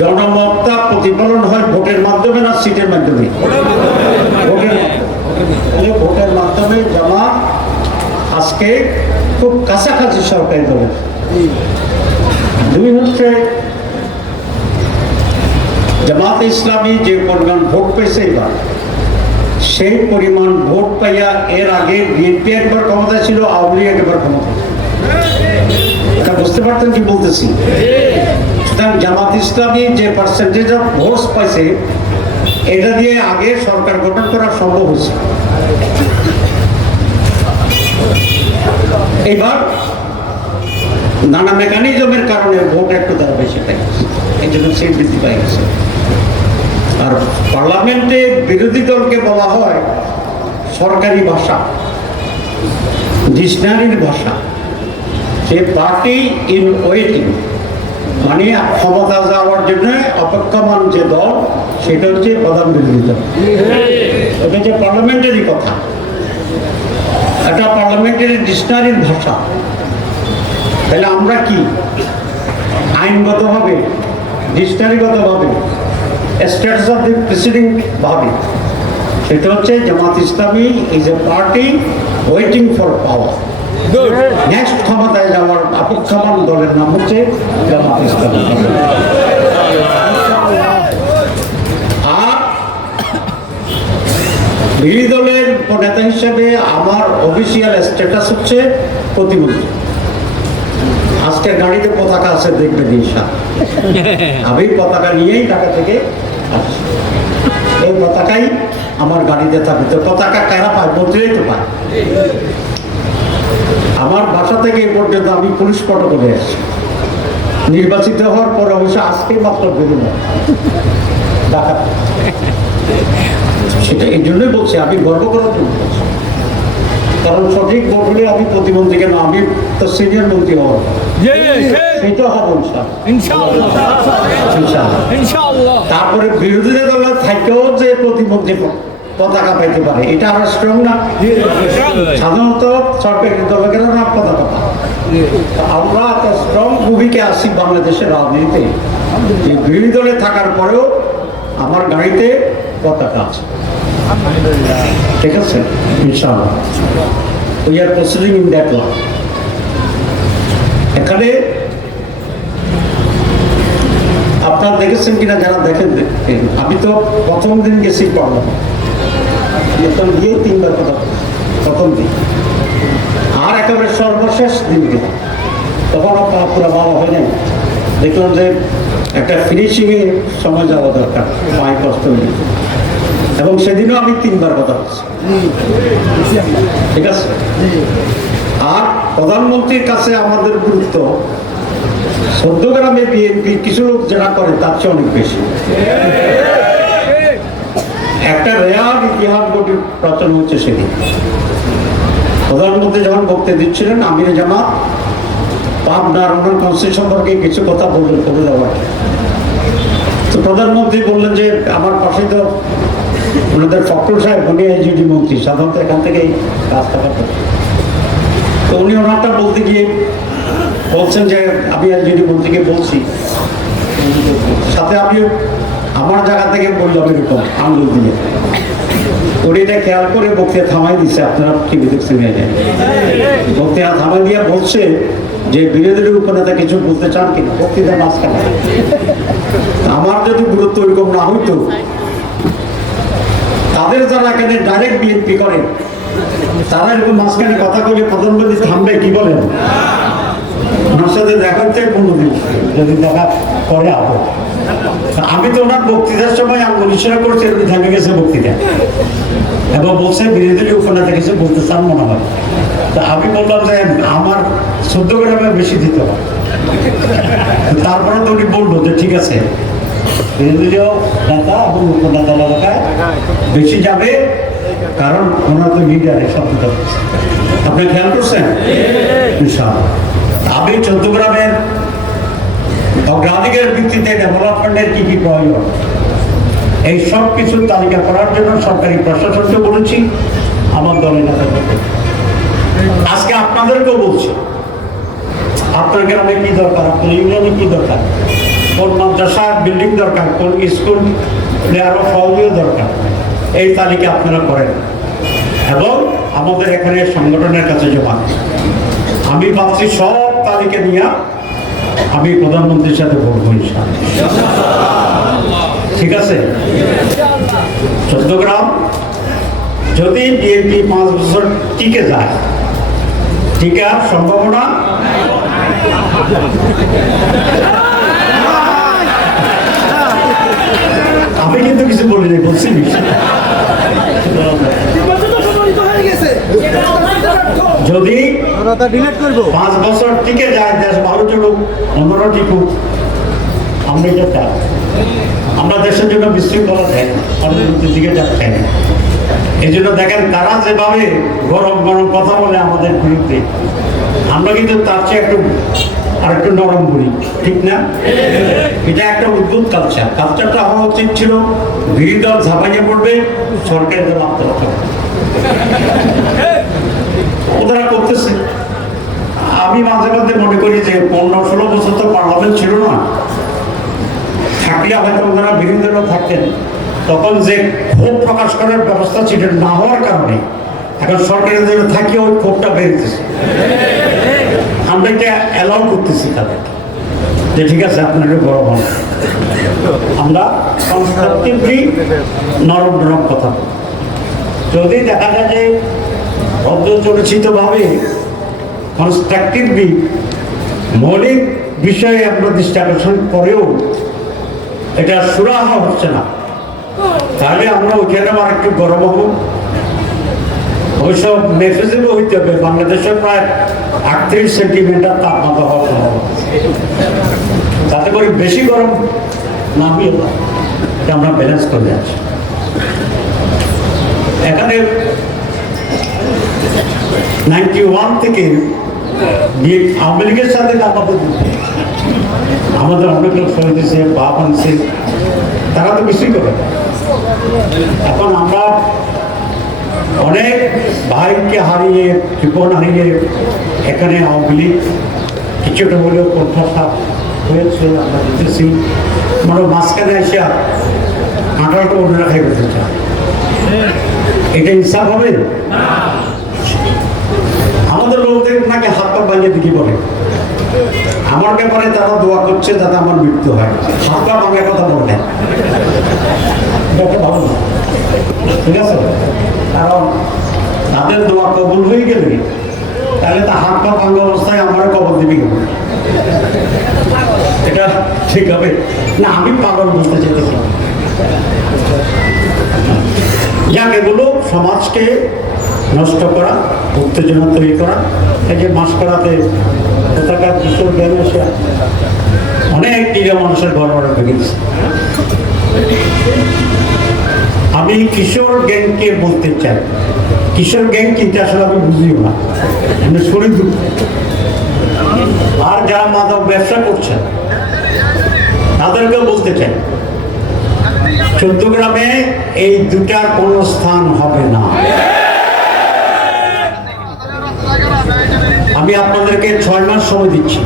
জনমতটা প্রতিফলন হয় ভোটের মাধ্যমে না সিটের মাধ্যমে? ভোটের মাধ্যমে জামাত আজকে খুব কাছাকাছি সরকারি দলের। 2 হচ্ছে জামাত ইসলামী যে পরিমাণ ভোট পেয়েছে এবার, সেই পরিমাণ ভোট পাইয়া এর আগে বিএনপি একবার ক্ষমতায় ছিল, আওয়ামী লীগ একবার ক্ষমতায়। এটা বুঝতে পারতেন কি বলতেছি? সুতরাং জামাত ইসলামী যে পার্সেন্টেজ অফ ভোটস পাইছে, এটা দিয়ে আগে সরকার গঠন করা সম্ভব হয়েছে। এবার নানা মেকানিজমের কারণে ভোট একটু তারা বেশি পাই গেছে, এই জন্য সিট বৃদ্ধি পাই গেছে। আর পার্লামেন্টে বিরোধী দলকে বলা হয় সরকারি ভাষা, ডিকশনারির ভাষা, সে পার্টি ইন ওয়েটিং, মানে ক্ষমতা যাওয়ার জন্য অপেক্ষমান যে দল, সেটা হচ্ছে প্রধান বিরোধী দল। এটা হচ্ছে পার্লামেন্টারি কথা, এটা পার্লামেন্টারি ডিকশনারির ভাষা। তাহলে আমরা কি আইনগতভাবে, ডিকশনারিগতভাবে, স্ট্যাটাস অফ দি প্রিসিডিং ভাবে, সেটা হচ্ছে Jamaat Islami is a party waiting for power. Next ক্ষমতায় যাওয়ার অপেক্ষমান দলের নাম হচ্ছে জামাত ইসলামী। আর বিরোধী দলের নেতা হিসেবে আমার অফিসিয়াল স্ট্যাটাস হচ্ছে প্রতিমন্ত্রী। আজকের গাড়িতে পতাকা আছে, দেখবেন ইনশাআল্লাহ। আমি পতাকা নিয়েই ঢাকা থেকে আসছি, এই পতাকাই আমার গাড়িতে থাকবে। তো পতাকা কারা পায়? মন্ত্রীরাই তো পায়। আমার বাসা থেকে এই পর্যন্ত আমি পুলিশ প্রটোকলে আসছি, নির্বাচিত হওয়ার পর অবশ্য আজকে মাত্র বেরোল ঢাকা। সেটা এই জন্যই বলছি, আমি গর্ব করার জন্য বলছি, কারণ সঠিক ভোট হলে আমি প্রতিমন্ত্রী, কেন আমি তো সিনিয়র মন্ত্রী হওয়ার, সেটা হবো ইনশাআল্লাহ। তারপরে বিরোধী দলের থাকেও যে প্রতিমন্ত্রী পতাকা পাইতে পারে, এটা আরো স্ট্রং না? সাধারণত সরকারি দলের না পতাকা পায়। আমরা একটা স্ট্রং ভূমিকা আছি বাংলাদেশের রাজনীতিতে, বিরোধী দলে থাকার পরেও আমার গাড়িতে পতাকা আছে। ঠিক আছে, ইনশাআল্লাহ we are proceeding in that law. এখানে আপনারা দেখেছেন কিনা, যারা দেখেন, আমি তো প্রথম দিন গেছি পড়লাম, বেতন দিয়ে 3 বার কথা প্রথম দিন, আর একেবারে সর্বশেষ দিন গেলাম, তখন পুরো ভালো হয় নাই। দেখলাম যে একটা ফিনিশিংয়ে সময় যাওয়া দরকার, পায়ে কষ্ট হয়ে, এবং সেদিনও আমি 3 বার কথা বলছি। ঠিক আছে। আর প্রধানমন্ত্রীর কাছে আমাদের গুরুত্ব চৌদ্দগ্রামে বিএনপি কিছু লোক যারা করে তার চেয়ে অনেক বেশি। একটা রেয়ার ইতিহাস বইটি রচনা হচ্ছে সেদিন। প্রধানমন্ত্রী যখন বক্তব্য দিচ্ছিলেন, আমির জামাত পাবনার ওনার কনস্টিটিউশন সম্পর্কে কিছু কথা বললেন, করে দেওয়ার। তো প্রধানমন্ত্রী বললেন যে আমার পাশে তো ওনাদের ফখরুল সাহেব, উনি এসডিজি মন্ত্রী, সাধারণত এখান থেকেই রাস্তাটা করে। তো উনি ওনারটা বলতে গিয়ে বলছেন যে আমি এসডিজি মন্ত্রীকে বলছি, সাথে আমিও আমার জায়গা থেকে বললাম এরকম আঙুল দিয়ে। উনি এটা খেয়াল করে বক্তৃতা থামাই দিচ্ছে, আপনারা টিভি দেখছেন, বক্তৃতা থামাই দিয়ে বলছে যে বিরোধীদের উপনেতা কিছু বলতে চান কিনা, বক্তৃতার মাঝখানে। আমার যদি গুরুত্ব এরকম না হইতো, তাদের যারা এখানে ডাইরেক্ট বিএনপি করেন, তারা এরকম মাঝখানে কথা বলে প্রধানমন্ত্রী থামবে কি বলেন? ওনার সাথে দেখা হচ্ছে 15 দিন, যদি দেখা করে আবো। আমি তো ওনার বক্তৃতার সময় আঙুল ইশারা করছি, থেমে গেছে বক্তৃতা, এবং বলছে বিরোধী উপনেতা কিছু বলতে চান মনে হয়। তা আমি বললাম যে আমার 14 গ্রামে বেশি দিতে হবে। তারপরে তো উনি বললো যে ঠিক আছে, বিরোধী নেতা এবং উপনেতা এলাকায় বেশি যাবে, কারণ ওনার তো লিডারে শব্দ। আপনি খেয়াল করছেন? আমি 14 গ্রামের অগ্রাধিকার ভিত্তিতে ডেভেলপমেন্টের কি কি প্রয়োজন, এই সব কিছুর তালিকা করার জন্য সরকারি প্রশাসনকে বলেছি, আমার দলের নেতাদেরকে। আজকে আপনাদেরকেও বলছি, আপনার গ্রামে কি দরকার, আপনার ইউনিয়নে কি দরকার, কোন মাদ্রাসার বিল্ডিং দরকার, কোন স্কুল আরো সহজীয় দরকার, এই তালিকা আপনারা করেন এবং আমাদের এখানে সংগঠনের কাছে জমা। আমি ভাবছি সব তালিকা নিয়ে আমি প্রধানমন্ত্রীর সাথে বলবো ইনশাআল্লাহ। ঠিক আছে? 14 গ্রাম যদি বিএনপি 5 বছর টিকে যায়, টিকার সম্ভাবনা আমি কিন্তু কিছু বলিনি, বলছি যদি 5 বছর টিকে যায়, দেশ ভালো চলুক, অন্যরা টিকুক, আমরা এটা চাই। আমরা দেশের জন্য বিশৃঙ্খলা চাই না, অন্যদের দিকে চাই না। এই জন্য দেখেন তারা যেভাবে গরম গরম কথা বলে আমাদের বিরুদ্ধে, আমরা কিন্তু তার চেয়ে আরেকটু নরম করি, ঠিক না? এটা একটা উদ্ভুত কালচারটা হওয়া উচিত ছিল বিরোধী দল ঝাঁপাইয়ে পড়বে, সরকারের দল আত্মরক্ষা করবে। ওরা করতেছে। আমি মাঝে মাঝে মনে করি যে 15-16 বছর তো পার্লামেন্ট ছিল না, থাকলে হয়তো ওনারা বিরোধী দলও থাকতেন, তখন যে ক্ষোভ প্রকাশ করার ব্যবস্থা ছিল না হওয়ার কারণে এখন সরকারের জন্য থাকিয়ে ওই ক্ষোভটা বেরোতেছে। আমরা এটা অ্যালাউ করতেছি তাদেরকে যে ঠিক আছে আপনার বড় হন, আমরা কনস্ট্রাকটিভলি নরম নরম কথা বলি। যদি দেখা যায় যে অর্ধচরিচিতভাবে কনস্ট্রাকটিভলি মৌলিক বিষয়ে আমরা দৃষ্টি আকর্ষণ করেও এটা সুরাহা হচ্ছে না, তাহলে আমরা ওইখানে আর একটু গরম হব। ওইসব মেসেজেরও হইতে হবে। বাংলাদেশে প্রায় 38 সেন্টিমিটার তাপমাত্রা হওয়ার সম্ভাবনা, তাতে করে বেশি গরম না হয়ে এটা আমরা ব্যালেন্স করে যাচ্ছি। এখানে 91 থেকে আওয়ামী লীগের সাথে আমাদের অনেক লোক সরে দিয়েছে, বাপ আনছে, তারা তো বেশি করে। এখন আমরা অনেক ভাইকে হারিয়ে, জীবন হারিয়ে এখানে আওয়ামী লীগ কিছুটা হলেও কণ্ঠাসা হয়েছে, আমরা দেখতেছি। মানে মাঝখানে এসে কাঁটালটা অন্যরা খাই করতে চায়, এটা ইনসাফ হবে? আমাদের লোকদের নাকি হাত পা ভাঙিয়ে দিকে বলে, আমার ব্যাপারে তারা দোয়া করছে যাতে আমার মৃত্যু হয়, হাত পা ভাঙার কথা বলে ভালো না, ঠিক আছে? কারণ তাদের দোয়া কবুল হয়ে গেলে তাহলে তা হাত পা ভাঙা অবস্থায় আমার কবর দিবি কেন? এটা ঠিক হবে না? আমি পাগল বলতে চাইতেছি। যাক, এগুলো সমাজকে নষ্ট করা, উত্তেজনা তৈরি করা। এই যে মাসকড়াতে কোথাকার কিশোর জ্ঞান এসে অনেক টিকা মানুষের ঘর ঘরে ভেঙে দিচ্ছে। আমি কিশোর গ্যাংকে বলতে চাই, কিশোর গ্যাং কিন্তু আসলে আমি বুঝিও না, আমি শরীর দুঃখ। আর যারা মাদক ব্যবসা করছে তাদেরকেও বলতে চাই, চৌদ্দগ্রামে এই দুটার কোনো স্থান হবে না। আমি আপনাদেরকে 6 মাস সময় দিচ্ছি।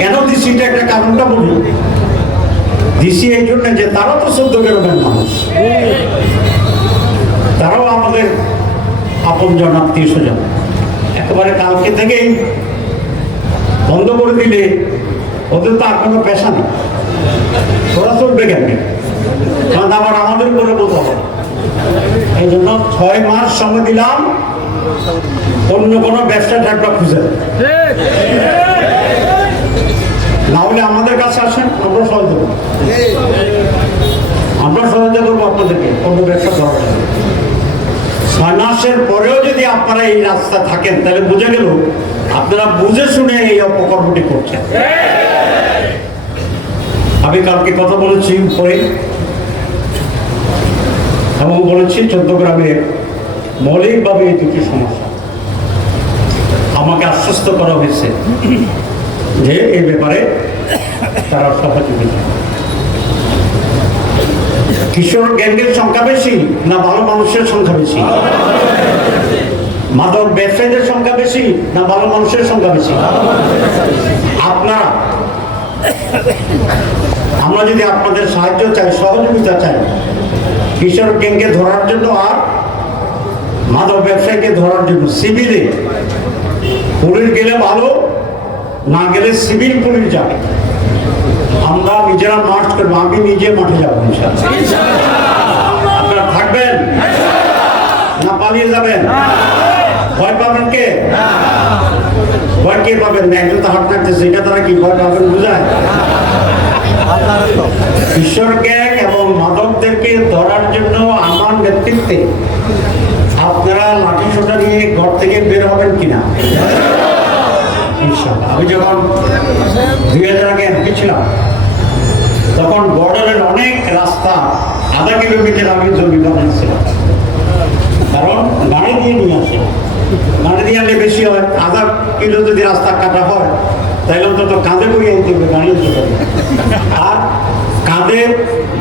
কেন দিচ্ছি এটা একটা কারণটা বলি। দিচ্ছি এই জন্য যে তারা তো চৌদ্দগ্রামের মানুষ, তারাও আমাদের আপনজন, আত্মীয় স্বজন। একেবারে কালকে থেকেই বন্ধ করে দিলে ওদের তো আর কোনো পেশা নেই, ওরা চলবে কেন? কারণ আবার আমাদের উপরে বলতে হবে। এই জন্য 6 মাস সময় দিলাম, অন্য কোনো ব্যবসা টাকা খুঁজে না হলে আমাদের কাছে আসেন, আমরা সহযোগিতা করবো, আমরা সহযোগিতা করবো আপনাদেরকে অন্য ব্যবসা করার জন্য। 6 মাসের পরেও যদি আপনারা এই রাস্তা থাকেন তাহলে বুঝে গেল আপনারা বুঝে শুনে এই অপকর্মটি করছেন। আমি কালকে কথা বলেছি পরে এবং বলেছি চৌদ্দগ্রামে মৌলিকভাবে এই দুটি সমস্যা। আমাকে আশ্বস্ত করা হয়েছে যে এই ব্যাপারে তারা সহযোগিতা। কিশোর গ্যাংয়ের সংখ্যা বেশি না ভালো মানুষের সংখ্যা বেশি? মাদক ব্যবসায়ীদের সংখ্যা বেশি না ভালো মানুষের সংখ্যা বেশি? আপনারা, আমরা যদি আপনাদের সাহায্য চাই, সহযোগিতা চাই কিশোর গ্যাংকে ধরার জন্য আর মাদক ব্যবসায়ীকে ধরার জন্য, সিভিলে পুলিশ গেলে ভালো, না গেলে সিভিল পুলিশ যাবে। আমরা নিজেরা মার্চ করবো, আমি নিজে মাঠে যাবো আপনারা থাকবেন না পালিয়ে যাবেন? ভয় পাবেন কে? ভয় কে পাবেন? একজন তো হাত থাকতেছে, এটা তারা কি ভয় পাবেন বুঝায়? ঈশ্বর গ্যাং এবং মাদকদেরকে ধরার জন্য আমার নেতৃত্বে আপনারা লাঠি সোটা নিয়ে ঘর থেকে বের হবেন কিনা? ইনশাআল্লাহ। আমি যখন 2000 আগে এমপি ছিলাম তখন বর্ডারের অনেক রাস্তা আধা কিলোমিটার আমি জমি বানিয়েছিলাম, কারণ গাড়ি দিয়ে নিয়ে আসে। গাড়ি দিয়ে আনলে বেশি হয়, আধা কিলো যদি রাস্তা কাটা হয় তাহলে অন্তত কাঁধে করে আনতে হবে, গাড়ি আনতে হবে। আর কাঁধে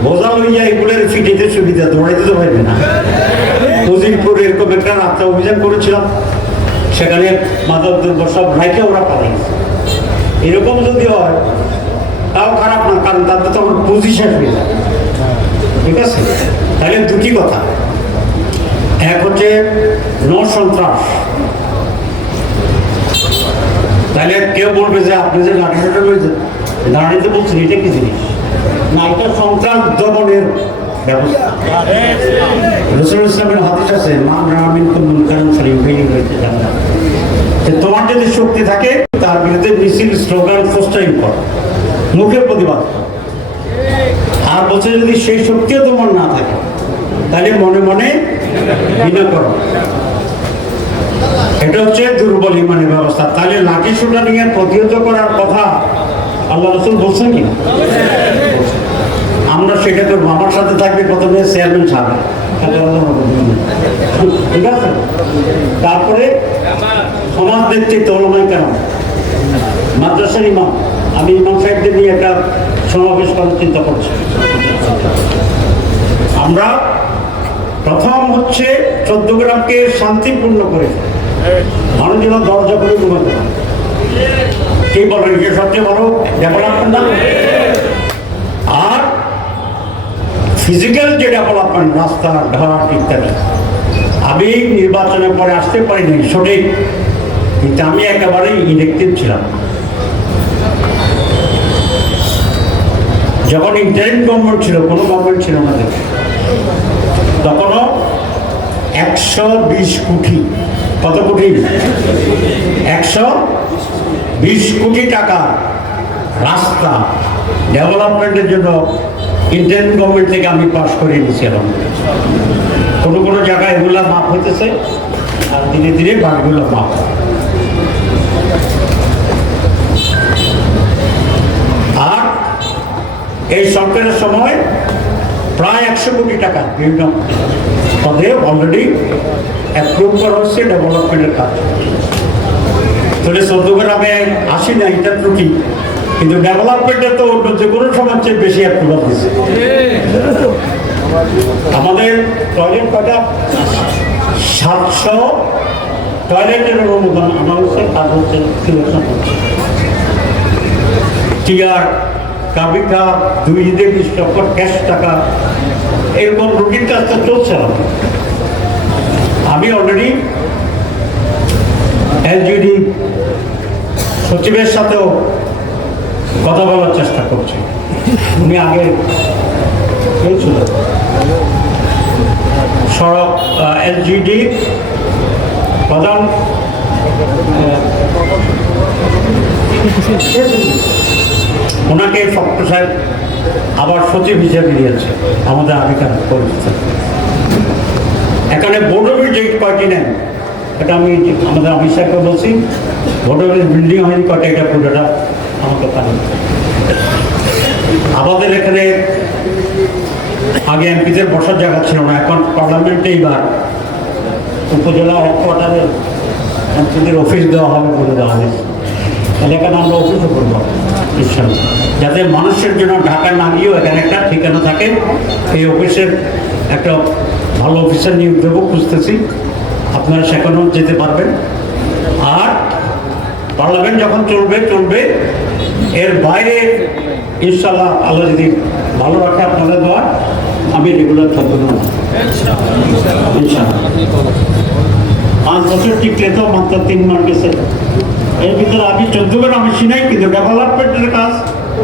বোঝা লইয়া এগুলোর ফিটিতে সুবিধা, দৌড়াইতে তো পারবে না। উজিরপুর এরকম একটা রাস্তা অভিযান করেছিলাম, সেখানে মাদক দ্রব্য সব রাইকে ওরা পারে। এরকম যদি হয় তাও খারাপ না, কারণ তাদের তো আমার পুঁজি শেষ হয়ে যায়। ঠিক আছে, তাহলে দুটি কথা, এক হচ্ছে সন্ত্রাস। তাহলে কেউ বলবে যে আপনি যে লাঠি সোটা রয়েছে দাঁড়িয়ে বলছেন, এটা কি জিনিস না? এটা সন্ত্রাস দমনের ব্যবস্থা। রাসূলুল্লাহ ইসলামের হাদিস আছে, মান রাআ মিনকুম মুনকারান ফালিয়ুগাইয়িরহু বিয়াদিহি। তোমার যদি শক্তি থাকে তার বিরুদ্ধে মিছিল, স্লোগান, পোস্টারিং করো, মুখের প্রতিবাদ। আর বলছে যদি সেই শক্তিও তোমার না থাকে তাহলে মনে মনে ঘৃণা করো। এটা হচ্ছে দুর্বল ইমানের ব্যবস্থা। তাহলে লাঠি সোটা নিয়ে প্রতিহত করার কথা আল্লাহ রাসূল বলছেন কি? আমরা সেটা করবো। আমার সাথে থাকবে প্রথমে চেয়ারম্যান সাহেব, ঠিক আছে, তারপরে সমাজ নেতৃত্ব, ওলামায়ে কেরাম, মাদ্রাসার ইমাম। আমি ইমাম সাহেবদের নিয়ে একটা সমাবেশ করার চিন্তা করছি। আমরা প্রথম হচ্ছে 14 গ্রামকে শান্তিপূর্ণ করে মানুষ যেন দরজা করে ঘুমাতে পারে। কি বলেন, যে সবচেয়ে বড় ডেভেলপমেন্ট না? আর ফিজিক্যাল যে ডেভেলপমেন্ট, রাস্তা ঘাট ইত্যাদি। আমি নির্বাচনের পরে আসতে পারিনি সঠিক, কিন্তু আমি একেবারেই ইলেকটেড ছিলাম। যখন ইন্টারিম গভর্নমেন্ট ছিল, কোনো গভর্নমেন্ট ছিল না, তখনও 120 কোটি, কত কোটি? 120 কোটি টাকা রাস্তা ডেভেলপমেন্টের জন্য ইন্টারিম গভর্নমেন্ট থেকে আমি পাস করে নিয়েছিলাম। কোনো কোনো জায়গায় এগুলা মাপ হইতেছে, আর ধীরে ধীরে বাকিগুলো মাপ। আর এই সরকারের সময় প্রায় 100 কোটি টাকা বিভিন্ন পদে অলরেডি অ্যাপ্রুভ করা হচ্ছে ডেভেলপমেন্টের কাজ। তাহলে 14 গ্রামে আসি না, এটা ত্রুটি, কিন্তু ডেভেলপমেন্টের তো অন্য যে কোনো সমাজ চেয়ে বেশি অ্যাপ্রুভাল দিচ্ছে। আমাদের টয়লেট কটা? 700 টয়লেটের অনুমোদন আমার হচ্ছে, কাজ হচ্ছে সিলেকশন হচ্ছে। টিআর, কাবিকা, 2 ঈদে 20 লক্ষ ক্যাশ টাকা, এরকম রুটিন কাজটা চলছে। আমি অলরেডি এলজিডি সচিবের সাথেও কথা বলার চেষ্টা করছি। উনি আগে ছিল সড়ক এলজিডি প্রধান, ওনাকে ফখর সাহেব আবার সচিব হিসেবে দিয়েছে আমাদের আগেকার পরিস্থিতি। এখানে বোর্ড অফ যে কয়টি নেন, এটা আমি আমাদের অমিত সাহেবকে বলছি, বোর্ড অফ বিল্ডিং হয়নি কয়টা, এটা পুরোটা আমাকে পারে। আমাদের এখানে আগে এমপিদের বসার জায়গা ছিল না, এখন পার্লামেন্টে এইবার উপজেলা হেডকোয়ার্টারে এমপিদের অফিস দেওয়া হবে বলে দেওয়া হয়েছে। তাহলে এখানে আমরা অফিসও করবো ইনশাআল্লাহ, যাতে মানুষের জন্য ঢাকা না গিয়েও এখানে একটা ঠিকানা থাকে। এই অফিসের একটা ভালো অফিসার নিয়োগ দেবো, খুঁজতেছি, আপনারা সেখানেও যেতে পারবেন। আর পার্লামেন্ট যখন চলবে, এর বাইরে ইনশাআল্লাহ আল্লাহ যদি ভালো রাখে আপনাদের দেওয়া, আমি রেগুলার থাকবো না ইনশাআল্লাহ। 5 বছর টিকলে তো মাত্র 3 মাস গেছে। এর ভিতরে আমি 14 গ্রাম বেশি নাই, কিন্তু ডেভেলপমেন্টের কাজ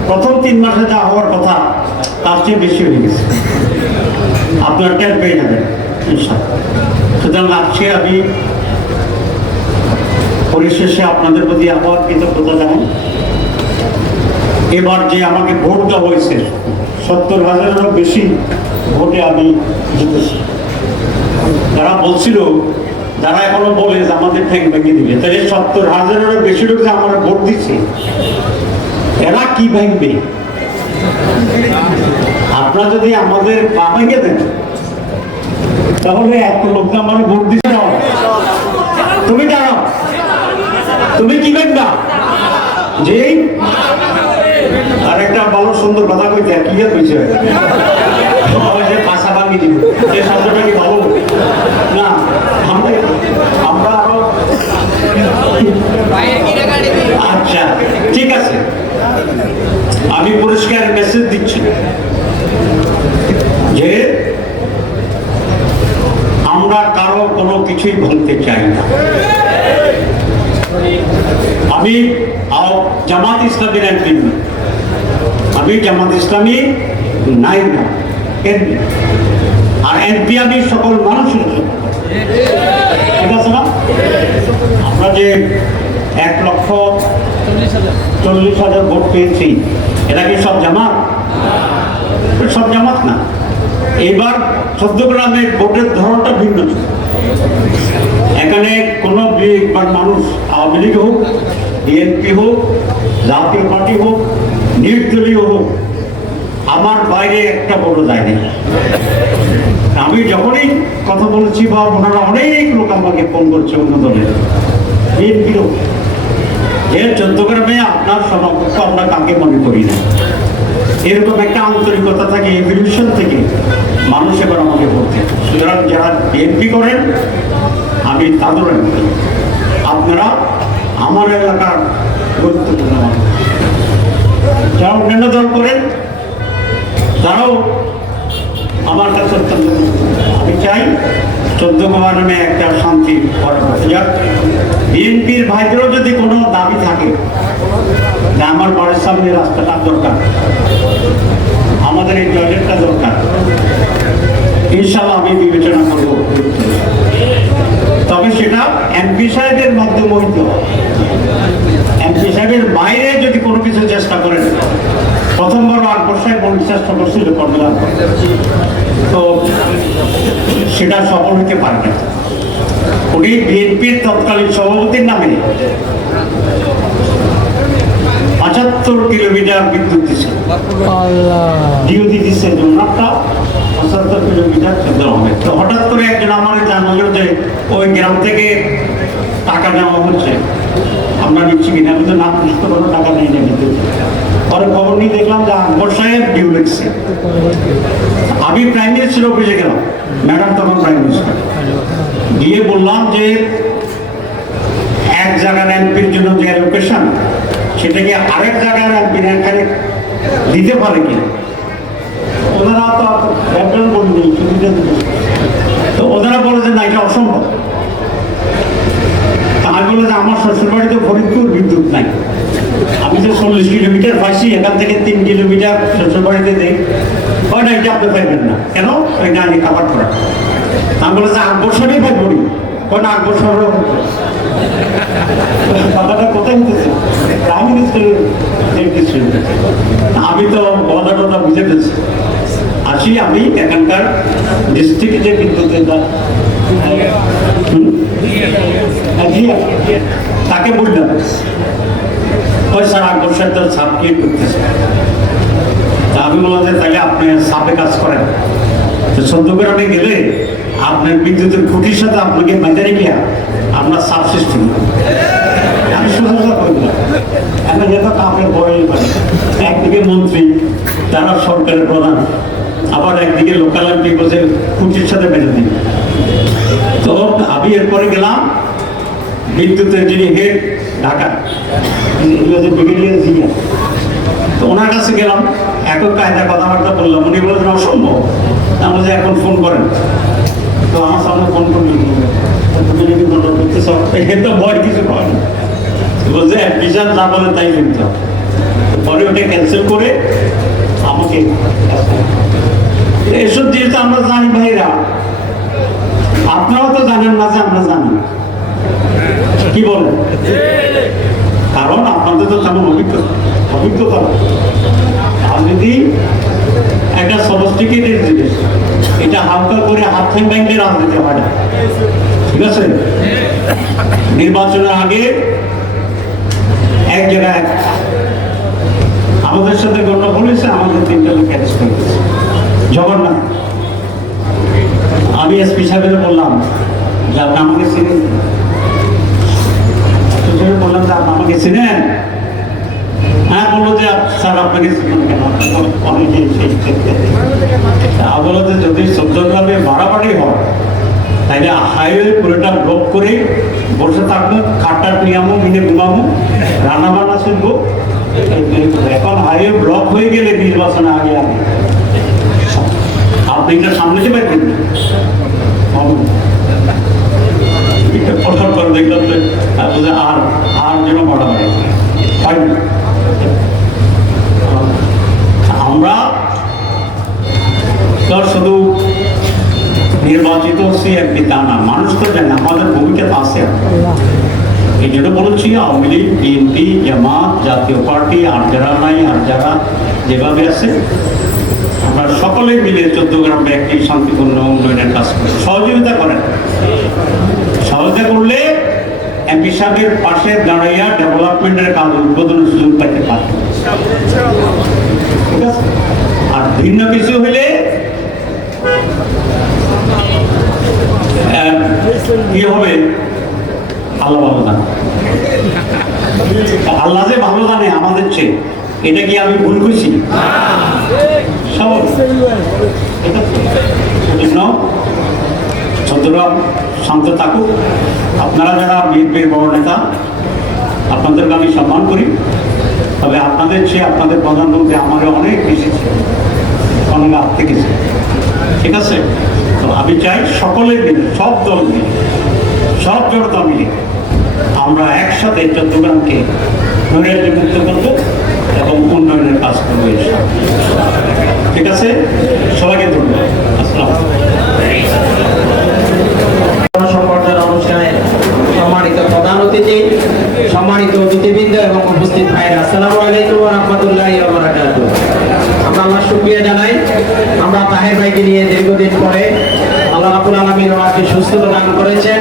প্রথম 3 মাসে যা হওয়ার কথা তার চেয়ে বেশি হয়ে গেছে। আপনারা টের পেয়ে যাবেন ইনশাআল্লাহ। সুতরাং আজকে আমি পরিশেষে আপনাদের প্রতি আবার কৃতজ্ঞতা জানাই। এবার যে আমাকে ভোট দেওয়া হয়েছে 70,000-এরও বেশি ভোটে আমি জিতেছি। যারা বলছিল, যারা এখনো বলে যে আমাদের ঠ্যাং ভেঙে দিবে, তাই 70,000-এরও বেশি লোক যে আমার ভোট দিচ্ছে, এরা কি ভাঙবে? আপনারা যদি আমাদের পা ভেঙে দেন তাহলে এত লোক আমার ভোট দিতে হবে। তুমি দাঁড়াও, তুমি কি ভাববা যে আরেকটা ভালো সুন্দর কথা কইতে কি কইছে যে ভাষা ভাঙি দিব, এই শব্দটা কি ভালো না? আমরা আরো আচ্ছা ঠিক আছে, আমি পরিষ্কার মেসেজ দিচ্ছি যে আমরা কারো কোনো কিছুই ভাঙতে চাই না। আমি জামাত ইসলামের এমপি, আমি জামাত ইসলামী নাই না এমপি, আর এমপি আমি সকল মানুষের জন্য, ঠিক আছে না? আমরা যে 1,40,000 ভোট পেয়েছি, এটা কি সব জামাত? সব জামাত না। এবার 14 গ্রামের ভোটের ধরনটা ভিন্ন। এখানে কোনো মানুষ আওয়ামী লীগ হোক, বিএনপি হোক, জাতীয় পার্টি হোক, নির্দলীয় হোক, আমার বাইরে একটা ভোটও যায়নি। আমি যখনই কথা বলেছি বা ওনারা অনেক লোক আমাকে ফোন করছে অন্য দলের, বিএনপিও, যে 14 গ্রামে আপনার সমকক্ষ আমরা কাকে মনে করি না, এরকম একটা আন্তরিকতা থাকে, এভিলিউশন থেকে মানুষ এবার আমাকে বলতে। সুতরাং যারা বিএনপি করেন আমি তাদের এমপি, আপনারা আমার এলাকার গুরুত্বপূর্ণ মানুষ। যারা অন্যান্য দল করেন তারাও আমার কাছে অত্যন্ত, আমি চাই 14 গ্রামে একটা শান্তি যাক। বিএনপির ভাইদেরও যদি কোনো দাবি থাকে যে আমার বাড়ির সামনে রাস্তাটা দরকার, আমাদের এই টয়লেটটা দরকার, ইনশাআল্লাহ আমি বিবেচনা করব। তবে সেটা এমপি সাহেবের মাধ্যমে হইতে হবে। এমপি সাহেবের বাইরে যদি কোনো কিছু চেষ্টা করেন, প্রথমবার আকবর সাহেব চেষ্টা করছিল করলাম, তো সেটা সফল হতে পারে না। উনি বিএনপির তৎকালীন সভাপতির নামে 75 কিলোমিটার বিদ্যুৎ দিচ্ছে, ডিওডি দিচ্ছে ওনারটা 75 কিলোমিটার দেওয়া হবে। তো হঠাৎ করে একজন আমার জানালো যে ওই গ্রাম থেকে টাকা নেওয়া হচ্ছে, আমরা নিচ্ছি কিনা? আমি তো না বুঝতে কোনো টাকা নেই না বিদ্যুৎ। পরে খবর নিয়ে দেখলাম যে আকবর সাহেব ডিউ লিখছে। আমি প্রাইম মিনিস্টার অফিসে গেলাম, ম্যাডাম তখন প্রাইম মিনিস্টার, গিয়ে বললাম যে এক জায়গার এমপির জন্য যে অ্যালোকেশন, সেটাকে আরেক জায়গার এমপির এখানে দিতে পারে কিনা? ওনারা তো ব্যাকগ্রাউন্ড বললেন সুবিধা দিতে, তো ওনারা বলে যে না, এটা অসম্ভব। আমি বলে যে আমার শ্বশুরবাড়িতে ফরিদপুর বিদ্যুৎ নাই, আমি তো 40 কিলোমিটার পাইছি, এখান থেকে 3 কিলোমিটার শ্বশুরবাড়িতে দেই, হয় না, এটা আপনি পাইবেন না কেন? ওই না আমি কাভার করা। আমি বলে যে আকবর সাহেবই পাইব নি, হয় না আকবর সাহেবও কথাটা কোথায় হতেছে? প্রাইম মিনিস্টারের। আমি তো কথাটা বুঝে ফেলছি। আসি আমি এখানকার ডিস্ট্রিক্ট যে বিদ্যুতের তাকে বললাম, ওই স্যার আকবর সাহেব তার ছাপ কি করতেছে। আমি বললাম যে তাহলে আপনি সাপে কাজ করেন, তো 14 গ্রামে গেলে আপনার বিদ্যুতের খুঁটির সাথে আপনাকে বেঁধে রেখে আপনার সাব সিস্টেম। আমি সোজা করলাম, এখন যেত কাপের বড়, একদিকে মন্ত্রী, যারা সরকারের প্রধান, আবার একদিকে লোকাল এমপি বসে খুঁটির সাথে বেঁধে দিই। তো আমি এরপরে গেলাম বিদ্যুতের যিনি হেড ঢাকা, ব্রিগেডিয়ার জিয়া, তো ওনার কাছে গেলাম, এখন কায়দা কথাবার্তা বললাম। উনি বলেছেন অসম্ভব। আমি বলছি এখন ফোন করেন। তো আমার সামনে ফোন করলেন, তুমি যদি মনে করতে সব তো ভয় কিছু করেন, বলছে বিশাল যা বলে তাই কিন্তু পরে ওটা ক্যান্সেল করে আমাকে এসব যেহেতু আমরা জানি ভাইরা, আপনারাও তো জানেন না যে আমরা জানি, কি বলেন? কারণ আপনাদের তো তেমন অভিজ্ঞতা আর যদি একটা সফিস্টিকেটেড জিনিস, এটা হালকা করে হাত থেকে ব্যাংকে রাজনীতি হয় না, ঠিক আছে? নির্বাচনের আগে এক জায়গায় আমাদের সাথে গণ্ডগোল হয়েছে, আমাদের 3টা লোক অ্যারেস্ট করে দিয়েছে। জগন্নাথ, আমি এসপি সাহেবের বললাম যে আপনি আমাকে চিনেন, বললাম যে আপনি আমাকে চিনেন? হ্যাঁ, বললো যে স্যার আপনাকে চিনেন কেন? বললো যে যদি সত্যভাবে বাড়াবাড়ি হয় তাইলে হাইওয়ে পুরোটা ব্লক করে বসে থাকবো, খাটটার নিয়ামো, মিনে ঘুমাবো, রান্না বান্না শুনবো। এখন হাইওয়ে ব্লক হয়ে গেলে নির্বাচনে আগে আগে আপনি এটা সামনে পারবেন করে দেখলাম যে আর যেন বাড়াবাড়ি আমরা তো শুধু নির্বাচিত হচ্ছে একটি তা না, মানুষ তো জানে আমাদের ভূমিকা তো আছে। এই জন্য বলছি আওয়ামী লীগ, বিএনপি, জামাত, জাতীয় পার্টি আর যারা নাই আর যারা যেভাবে আছে, আমরা সকলে মিলে 14 গ্রাম একটি শান্তিপূর্ণ উন্নয়নের কাজ করি, সহযোগিতা করেন। সহযোগিতা করলে এমপি সাহেবের পাশে দাঁড়াইয়া ডেভেলপমেন্টের কাজ উদ্বোধনের সুযোগ পাইতে পারে, ঠিক আছে? আর ভিন্ন কিছু হলে কি হবে আল্লাহ ভালো জানে, আল্লাহ যে ভালো জানে আমাদের চেয়ে, এটা কি আমি ভুল করছি? ছাত্ররা শান্ত থাকুক। আপনারা যারা বিএনপির বড় নেতা, আপনাদেরকে আমি সম্মান করি, তবে আপনাদের চেয়ে আপনাদের প্রধানমন্ত্রী আমারও অনেক বেশি অনেক আগ থেকে, ঠিক আছে? তো আমি চাই সকলে মিলে, সব দল মিলে, সব জড়তা মিলে আমরা একসাথে 14 গ্রামকে মুক্ত করবো এবং উন্নয়নের কাজ করবো, ঠিক আছে? সবাইকে ধন্যবাদ। আসসালাম। সংবর্ধনা অনুষ্ঠানে সম্মানিত প্রধান অতিথি, সম্মানিত অতিথিবৃন্দ এবং উপস্থিত ভাইরা, আসসালামু আলাইকুম ওয়া রাহমাতুল্লাহি ওয়া বারাকাতুহু। আমরা আল্লাহর শুকরিয়া জানাই, আমরা তাহের ভাইকে নিয়ে দীর্ঘদিন পরে আল্লাহ রাব্বুল আলামিন ওনাকে সুস্থতা দান করেছেন।